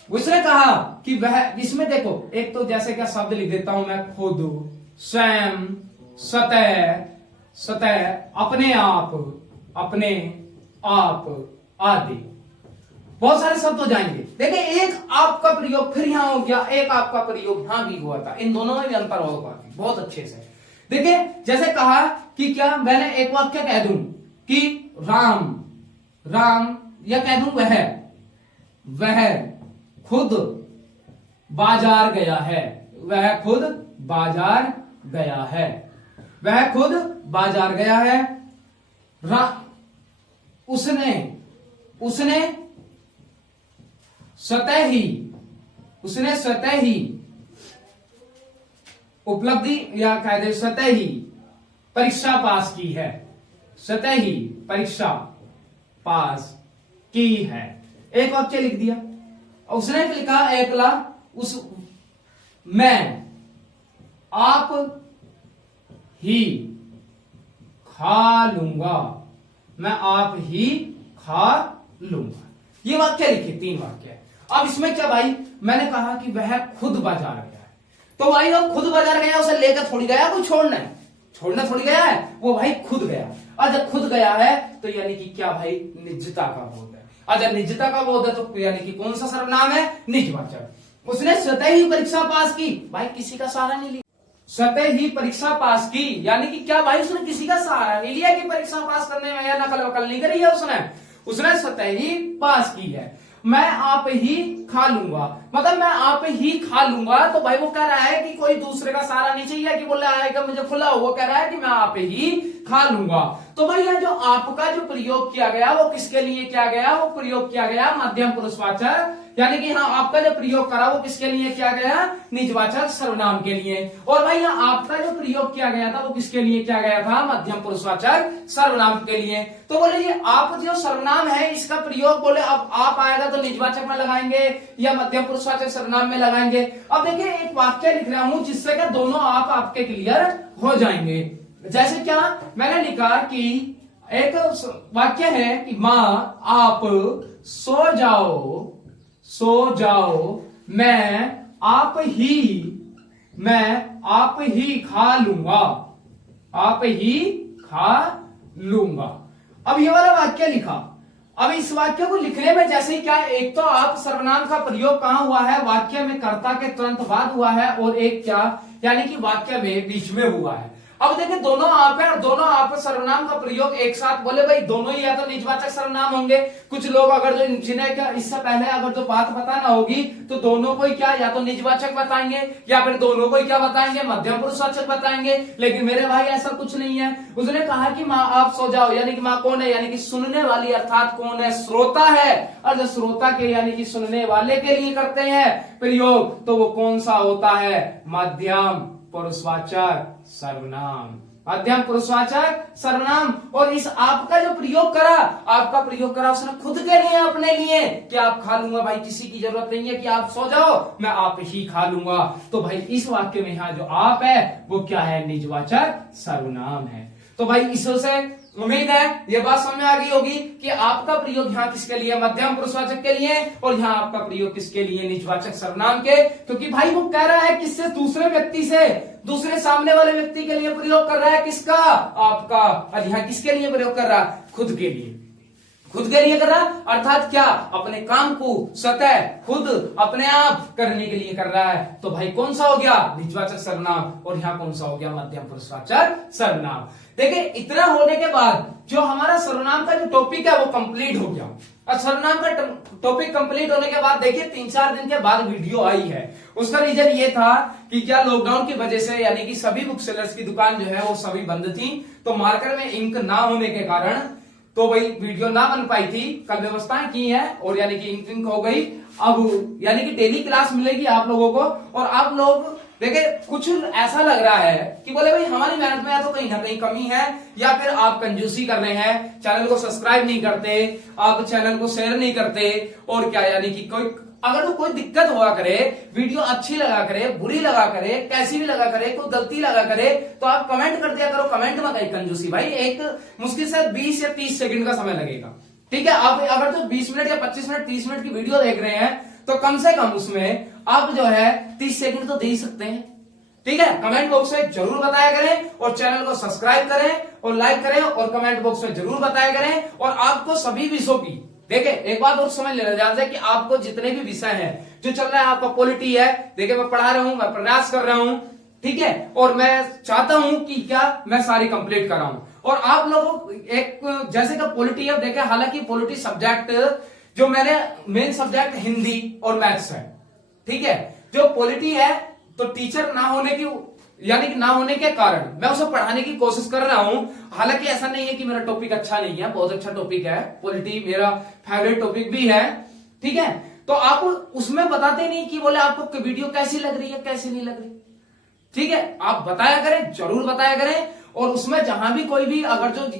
उसने कहा कि वह, इसमें देखो एक तो जैसे क्या शब्द लिख देता हूं मैं, खुद, स्वयं, सतह, सतह, अपने आप आदि, बहुत सारे शब्द हो जाएंगे। देखिए एक आपका प्रयोग फिर यहां हो गया, एक आपका प्रयोग यहां भी हुआ था, इन दोनों में भी अंतर होगा बहुत अच्छे से। देखिए जैसे कहा कि क्या मैंने एक वाक्य कह दूं कि राम या कह दूं वह खुद बाजार गया है, वह खुद बाजार गया है, वह खुद बाजार गया है। उसने स्वतः ही उपलब्धि या कह दे स्वतः ही परीक्षा पास की है, स्वतः ही परीक्षा पास की है। एक वाक्य लिख दिया। उसने लिखा एकला, मैं आप ही खा लूंगा, मैं आप ही खा लूंगा। ये वाक्य लिखे, 3 वाक्य। अब इसमें क्या भाई, मैंने कहा कि वह खुद बाजार गया है, तो भाई वो खुद बाजार गया, उसे लेकर थोड़ी गया, कोई छोड़ना थोड़ी गया है, वो भाई खुद गया। और जब खुद गया है तो यानी कि क्या भाई, निजता का बोध है। और जब निजता का बोध है तो यानी कि कौन सा सर्वनाम है, निजवाचक। उसने स्वतः ही परीक्षा पास की, भाई किसी का सहारा नहीं लिया, स्वतः ही परीक्षा पास की, यानी कि क्या भाई उसने किसी का सहारा नहीं लिया कि परीक्षा पास करने में, या नकल वकल नहीं करी है उसने स्वतः ही पास की है। मैं आप ही खा लूंगा, मतलब मैं आप ही खा लूंगा, तो भाई वो कह रहा है कि कोई दूसरे का सहारा नहीं चाहिए कि बोले आएगा मुझे खुला, वो कह रहा है कि मैं आप ही खा लूंगा। तो भाई यह जो आपका जो प्रयोग किया गया वो किसके लिए किया गया, वो प्रयोग किया गया मध्यम पुरुषवाचक, यानी कि हाँ आपका जो प्रयोग करा वो किसके लिए किया गया, निजवाचक सर्वनाम के लिए। और भाई यहाँ आपका जो प्रयोग किया गया था वो किसके लिए किया गया था, मध्यम पुरुषवाचक सर्वनाम के लिए। तो बोले ये आप जो सर्वनाम है इसका प्रयोग बोले अब आप आएगा तो निजवाचक में लगाएंगे या मध्यम पुरुषवाचक सर्वनाम में लगाएंगे। अब देखिए एक वाक्य लिख रहा हूं जिससे कि दोनों आप आपके क्लियर हो जाएंगे। जैसे क्या मैंने लिखा कि एक वाक्य है कि मां आप सो जाओ, मैं आप ही खा लूंगा, अब ये वाला वाक्य लिखा। अब इस वाक्य को लिखने में जैसे ही क्या, एक तो आप सर्वनाम का प्रयोग कहां हुआ है, वाक्य में कर्ता के तुरंत बाद हुआ है, और एक क्या, यानी कि वाक्य में बीच में हुआ है। अब देखिए दोनों आप है और दोनों आप सर्वनाम का प्रयोग एक साथ, बोले भाई दोनों ही या तो निजवाचक सर्वनाम होंगे। कुछ लोग अगर जो जिन्हें क्या इससे पहले अगर जो बात बताना होगी तो दोनों को ही क्या, या तो निजवाचक बताएंगे या फिर दोनों को ही क्या बताएंगे, मध्यम पुरुषवाचक बताएंगे। लेकिन मेरे भाई ऐसा कुछ नहीं है। उसने कहा कि माँ आप सो जाओ, यानी कि माँ कौन है, यानी कि सुनने वाली, अर्थात कौन है, श्रोता है। और जो श्रोता के यानी कि सुनने वाले के लिए करते हैं प्रयोग, तो वो कौन सा होता है, मध्यम पुरुषवाचक सर्वनाम, मध्यम पुरुषवाचक सर्वनाम। और इस आपका जो प्रयोग करा, आपका प्रयोग करा उसने खुद के लिए, अपने लिए, कि आप खा लूंगा, भाई किसी की जरूरत नहीं है कि आप सो जाओ, मैं आप ही खा लूंगा। तो भाई इस वाक्य में यहाँ जो आप है वो क्या है, निजवाचक सर्वनाम है। तो भाई इससे उम्मीद है ये बात समझ में आ गई होगी कि आपका प्रयोग यहाँ किसके लिए, मध्यम पुरुषवाचक के लिए, और यहाँ आपका प्रयोग किसके लिए, निजवाचक सर्वनाम के। क्योंकि भाई वो कह रहा है किससे, दूसरे व्यक्ति से, दूसरे सामने वाले व्यक्ति के लिए प्रयोग कर रहा है, किसका, आपका। और यहाँ किसके लिए प्रयोग कर रहा, खुद के लिए, खुद के लिए कर रहा, अर्थात क्या, अपने काम को स्वतः खुद अपने आप करने के लिए कर रहा है। तो भाई कौन सा हो गया, निजवाचक सर्वनाम, और यहाँ कौन सा हो गया, मध्यम पुरुषवाचक सर्वनाम। देखिए इतना होने के बाद जो हमारा सर्वनाम का जो टॉपिक है वो कंप्लीट हो गया। और सर्वनाम का टॉपिक कंप्लीट होने के बाद देखिए 3-4 दिन के बाद वीडियो आई है। उसका रीजन ये था कि क्या, लॉकडाउन की वजह से यानी कि सभी बुक सेलर्स की दुकान जो है वो सभी बंद थी, तो मार्केट में इंक ना होने के कारण तो भाई वीडियो ना बन पाई थी। कल व्यवस्थाएं की है और यानी कि इंक हो गई। अब यानी कि डेली क्लास मिलेगी आप लोगों को। और आप लोग देखिए कुछ ऐसा लग रहा है कि बोले भाई हमारी मेहनत में या तो कहीं ना कहीं कमी है, या फिर आप कंजूसी कर रहे हैं, चैनल को सब्सक्राइब नहीं करते, आप चैनल को शेयर नहीं करते, और क्या, यानी कि कोई अगर तो कोई दिक्कत हुआ करे, वीडियो अच्छी लगा करे, बुरी लगा करे, कैसी भी लगा करे, कोई गलती लगा करे, तो आप कमेंट कर दिया करो। कमेंट में कहीं कंजूसी, भाई एक मुश्किल से 20 या 30 सेकंड का समय लगेगा, ठीक है। आप अगर तो 20 मिनट या 25 मिनट 30 मिनट की वीडियो देख रहे हैं तो कम से कम उसमें आप जो है 30 सेकंड तो दे ही सकते हैं, ठीक है। कमेंट बॉक्स में जरूर बताया करें, और चैनल को सब्सक्राइब करें और लाइक करें, और कमेंट बॉक्स में जरूर बताया करें। और आपको सभी विषयों की, देखिए एक बात और समझ लेना ध्यान से कि आपको जितने भी विषय हैं जो चल रहा है, आपका पॉलिटी है, देखिए मैं पढ़ा रहा हूं, मैं प्रयास कर रहा हूं, ठीक है। और मैं चाहता हूं कि क्या, मैं सारी कंप्लीट कराऊं। और आप लोगों एक जैसे कि पॉलिटी है, देखिए हालांकि पॉलिटी सब्जेक्ट जो मैंने मेन सब्जेक्ट हिंदी और मैथ्स है, ठीक है। जो पॉलिटी है तो टीचर ना होने की यानी कि ना होने के कारण मैं उसे पढ़ाने की कोशिश कर रहा हूं। हालांकि ऐसा नहीं है कि मेरा टॉपिक अच्छा नहीं है, बहुत अच्छा टॉपिक है, पॉलिटी मेरा फेवरेट टॉपिक भी है, ठीक है। तो आप उसमें बताते नहीं कि बोले आपको वीडियो कैसी लग रही है, कैसी नहीं लग रही, ठीक है। आप बताया करें, जरूर बताया करें। और उसमें जहां भी कोई भी अगर जो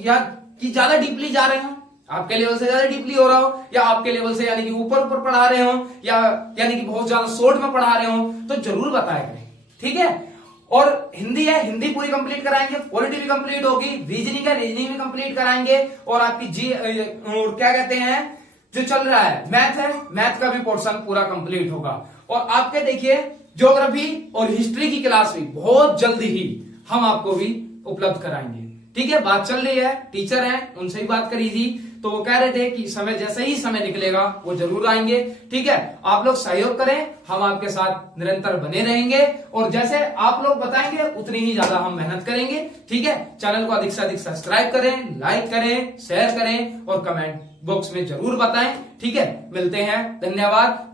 ज्यादा डीपली जा रहे हो, आपके लेवल से ज्यादा डीपली हो रहा हो, या आपके लेवल से यानी कि ऊपर ऊपर पढ़ा रहे हो, या यानी कि बहुत ज्यादा शॉर्ट में पढ़ा रहे हो, तो जरूर बताया करें, ठीक है। और हिंदी है, हिंदी पूरी कंप्लीट कराएंगे, पॉलिटी भी कंप्लीट होगी, रीजनिंग है, रीजनिंग भी कंप्लीट कराएंगे, और आपकी और क्या कहते हैं जो चल रहा है मैथ है, मैथ का भी पोर्शन पूरा कंप्लीट होगा। और आपके देखिए ज्योग्राफी और हिस्ट्री की क्लास भी बहुत जल्दी ही हम आपको भी उपलब्ध कराएंगे, ठीक है। बात चल रही है, टीचर हैं उनसे ही बात करी थी, तो वो कह रहे थे कि समय जैसे ही समय निकलेगा वो जरूर आएंगे, ठीक है। आप लोग सहयोग करें, हम आपके साथ निरंतर बने रहेंगे, और जैसे आप लोग बताएंगे उतनी ही ज्यादा हम मेहनत करेंगे, ठीक है। चैनल को अधिक से अधिक सब्सक्राइब करें, लाइक करें, शेयर करें, और कमेंट बॉक्स में जरूर बताएं, ठीक है। मिलते हैं, धन्यवाद।